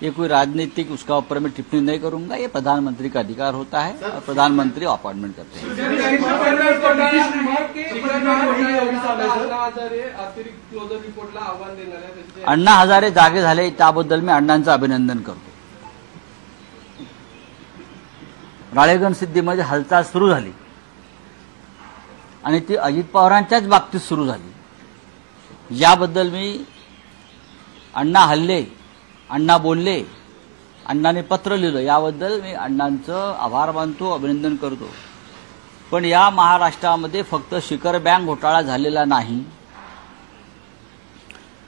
ये कोई राजनीतिक उसका ऊपर मैं टिप्पणी नहीं करूंगा। ये प्रधानमंत्री का अधिकार होता है और प्रधानमंत्री अपॉइंटमेंट करते हैं। अतिरिक्त क्लोजर रिपोर्टला आव्हान देणार आहे त्याचे अण्णा हजारे जागे झाले त्याबद्दल मी अण्णांचं अभिनंदन करतो। राळेगण सिद्धीमध्ये हालचाल सुरू झाली आणि ती अजित पवारांच्याच बाबतीत सुरू झाली। याबद्दल मी अण्णा हल्ले, अण्णा बोलले, अण्णाने पत्र लिहिलं, याबद्दल मी अण्णांचं आभार मानतो, अभिनंदन करतो। पण या महाराष्ट्रामध्ये फक्त शिखर बँक घोटाळा झालेला नाही,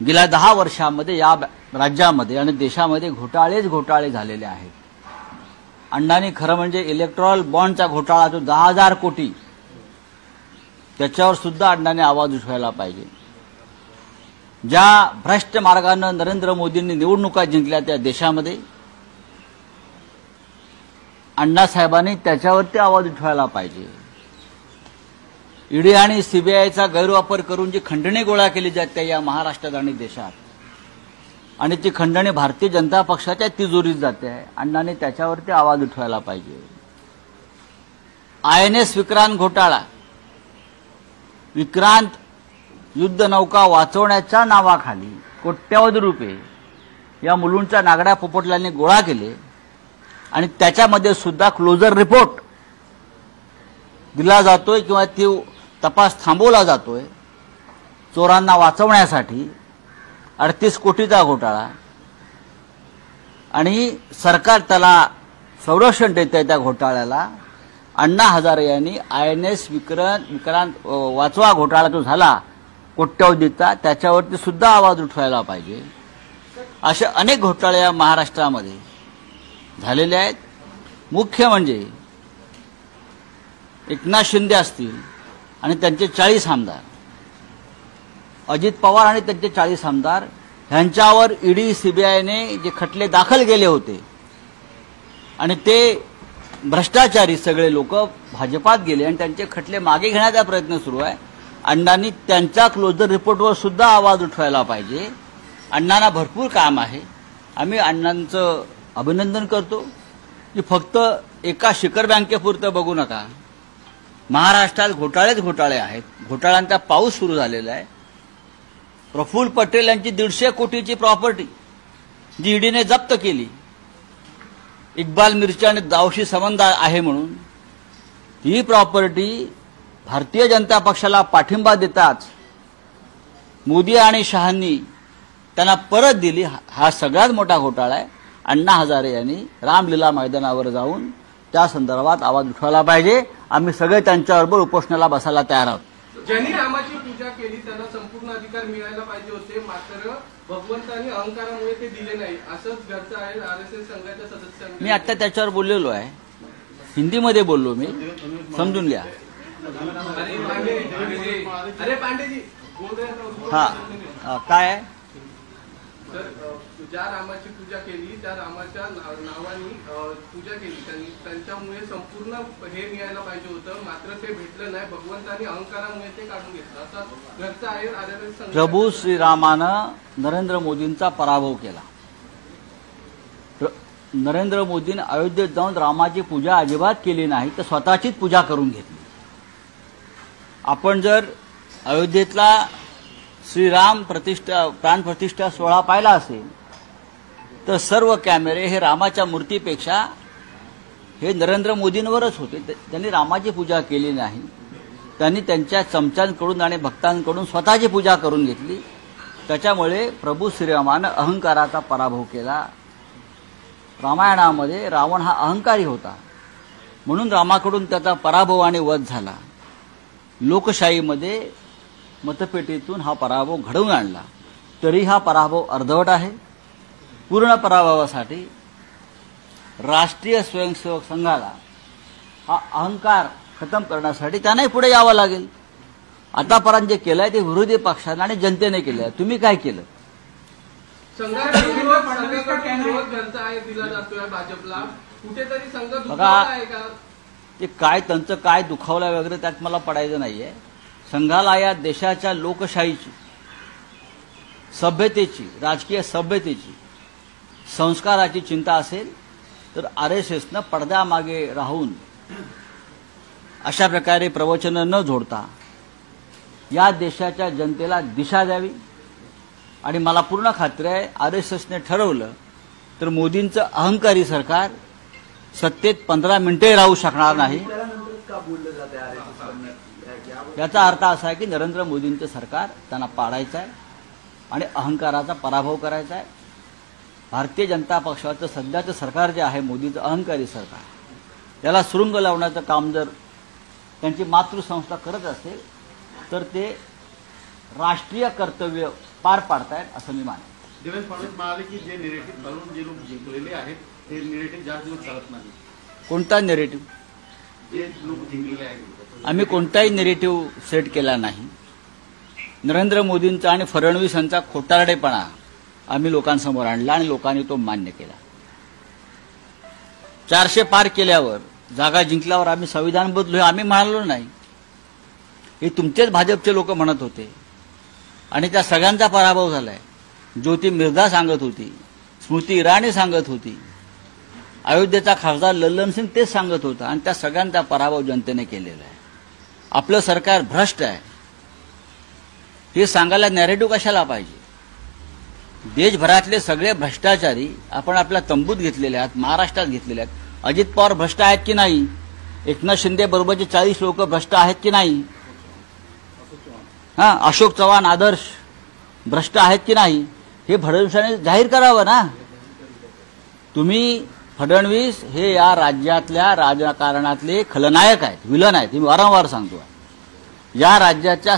गेल्या 10 वर्षांमध्ये या राज्यामध्ये आणि देशामध्ये घोटाळे झालेले आहेत। अण्णांनी खरं म्हणजे इलेक्ट्रॉल बॉन्डचा घोटाळा जो 10,000 कोटी, त्याच्यावर सुद्धा अण्णांनी आवाज उठवायला पाहिजे। ज्या भ्रष्ट मार्गानं नरेंद्र मोदींनी निवडणुका जिंकल्या त्या देशामध्ये अण्णासाहेबांनी त्याच्यावरती आवाज उठवायला पाहिजे। ईडी आणि सीबीआयचा गैरवापर करून जी खंडणी गोळा केली जाते या महाराष्ट्रात आणि देशात, आणि ती खंडणी भारतीय जनता पक्षाच्या तिजोरीत जाते आहे, अण्णांनी त्याच्यावरती आवाज उठवायला पाहिजे। INS विक्रांत घोटाळा, विक्रांत युद्धनौका वाचवण्याच्या नावाखाली कोट्यवधी रुपये या मुलुंडच्या नागड्या पोपटलांनी गोळा केले आणि त्याच्यामध्ये सुद्धा क्लोजर रिपोर्ट दिला जातोय किंवा ती तपास थांबवला जातोय चोरांना वाचवण्यासाठी। 38 कोटीचा घोटाळा आणि सरकार त्याला संरक्षण देत आहे त्या घोटाळ्याला। अण्णा हजारे यांनी INS विक्रांत वाचवा घोटाळा जो झाला कोट्यवधीचा, त्याच्यावरती सुद्धा आवाज उठवायला पाहिजे। असे अनेक घोटाळे या महाराष्ट्रामध्ये झालेले आहेत। मुख्य म्हणजे एकनाथ शिंदे असतील आणि त्यांचे 40 आमदार, अजित पवार आणि त्यांचे 40 आमदार, ह्यांच्यावर ईडी सीबीआयने जे खटले दाखल केले होते आणि ते भ्रष्टाचारी सगळे लोक भाजपात गेले आणि त्यांचे खटले मागे घेण्याचा प्रयत्न सुरू आहे। अण्णांनी त्यांच्या क्लोजर रिपोर्टवर सुद्धा आवाज उठवायला पाहिजे। अण्णांना भरपूर काम आहे। आम्ही अण्णांचं अभिनंदन करतो की फक्त एका शिखर बँकेपुरतं बघू नका, महाराष्ट्रात घोटाळे आहेत, घोटाळ्यांचा पाऊस सुरू झालेला आहे। प्रफुल्ल पटेल यांची 150 कोटीची प्रॉपर्टी जी ईडीने जप्त केली, इक्बाल मिर्ची आणि दाऊशी संबंध आहे म्हणून, ही प्रॉपर्टी भारतीय जनता पक्षाला पाठिंबा देताच मोदी आणि शहांनी त्यांना परत दिली। हा सगळ्यात मोठा घोटाळा आहे। अण्णा हजारे यांनी रामलीला मैदानावर जाऊन त्या संदर्भात आवाज उठवायला पाहिजे। आम्ही सगळे त्यांच्याबरोबर उपोषणाला बसायला तयार आहोत। ज्यांनी रामाची पूजा केली त्यांना संपूर्ण अधिकार मिळायला पाहिजे होते, मात्र भगवंतांनी अहंकारामुळे ते दिले नाही, असंच घरचं आहे RSS संघाच्या सदस्यांनी। मी आता त्याच्यावर बोललेलो आहे, हिंदीमध्ये बोललो मी, समजून घ्या। अरे पांडेजी बोल रहे हैं। हा काय आहे सर, ज्या रामाची पूजा केली त्या रामाच्या नावाने पूजा केली, त्यांच्यामुळे संपूर्ण हे मिळायला पाहिजे होतं, मात्र ते भेटलं नाही, भगवंतांनी अहंकारामुळे ते काढून घेतलं, असं घरचं आहे RSS संघ। प्रभू श्रीरामानं नरेंद्र मोदींचा पराभव केला। नरेंद्र मोदींनी अयोध्येत जाऊन रामाची पूजा अजिबात केली नाही, तर स्वतःचीच पूजा करून घेतली। आपण जर अयोध्येतला श्रीराम प्राण प्रतिष्ठा सोहळा पाहिला असेल तर सर्व कॅमेरे हे रामाच्या मूर्तीपेक्षा हे नरेंद्र मोदींवरच होते। त्यांनी रामाची पूजा केली नाही, त्यांनी त्यांच्या चमच्यांकडून आणि भक्तांकडून स्वतःची पूजा करून घेतली। त्याच्यामुळे प्रभू श्रीरामानं अहंकाराचा पराभव केला। रामायणामध्ये रावण हा अहंकारी होता, म्हणून रामाकडून त्याचा पराभव आणि वध झाला। लोकशाहीमध्ये मतपेटीतून हा पराभव घडवून आणला, तरी हा पराभव अर्धवट आहे। पूर्ण पराभवासाठी राष्ट्रीय स्वयंसेवक संघाला हा अहंकार खतम करण्यासाठी त्यांनाही पुढे यावं लागेल। आतापर्यंत जे केलंय ते विरोधी पक्षाने आणि जनतेने केलंय, तुम्ही काय केलं? संघाकडून विरोध घरचा आहे दिला जातोय भाजपला, कुठेतरी संघ दुखावला आहे का? ते काय त्यांचं काय दुखावलं वगैरे त्यात मला पडायचं नाहीये। संघाला या देशाच्या लोकशाहीची, सभ्यतेची, राजकीय सभ्यतेची संस्काराची चिंता असेल तर RSSनं पडद्यामागे राहून अशा प्रकारे प्रवचनं न जोडता या देशाच्या जनतेला दिशा द्यावी. आणि मला पूर्ण खात्री आहे RSSने ठरवलं तर मोदींचं अहंकारी सरकार सत्तेत 15 मिनिटे राहू शकणार नाही. याचा अर्थ असा आहे की नरेंद्र मोदींचं सरकार त्यांना पाडायचं आहे आणि अहंकाराचा पराभव करायचा आहे. भारतीय जनता पक्षाचं सध्याचं सरकार जे आहे मोदीचं अहंकारी सरकार, त्याला सुरुंग लावण्याचं काम जर त्यांची मातृसंस्था करत असेल तर ते राष्ट्रीय कर्तव्य पार पाडतायत असं मी मानतो. देवेंद्र फडणवीस म्हणाले की जे निरेटिव्ह घालून जे लोक जिंकलेले आहेत ते निरेटिव्ह जास्त दिवस चालत नाही. कोणता नेरेटिव्ह? जे लोक जिंकलेले आहेत आम्ही कोणताही नेरेटिव्ह सेट केला नाही. नरेंद्र मोदींचा आणि फडणवीसांचा खोटारडेपणा आम्ही लोकांसमोर आणला आणि लोकांनी तो मान्य केला. 400 पार केल्यावर, जागा जिंकल्यावर आम्ही संविधान बदलू हे आम्ही म्हणालो नाही. हे तुमचेच भाजपचे लोक म्हणत होते आणि त्या सगळ्यांचा पराभव झालाय. ज्योती मिर्झा सांगत होती, स्मृती इराणी सांगत होती, अयोध्येचा खासदार लल्लन सिंग तेच सांगत होता आणि त्या सगळ्यांचा पराभव जनतेने केलेला आहे. आपलं सरकार भ्रष्ट आहे हे सांगायला नॅरेटिव्ह कशाला पाहिजे? देशभरातले सगळे भ्रष्टाचारी आपण आपल्या तंबूत घेतलेले आहेत, महाराष्ट्रात घेतलेले आहेत. अजित पवार भ्रष्ट आहेत की नाही? एकनाथ शिंदे बरोबरचे 40 लोक भ्रष्ट आहेत की नाही? अशोक चव्हाण आदर्श भ्रष्ट आहेत की नाही? हे फडणवीसांनी जाहीर करावं ना. तुम्ही फडणवीस हे या राज्यातल्या राजकारणातले खलनायक आहेत, विलन आहेत. मी वारंवार सांगतो. या राज्याच्या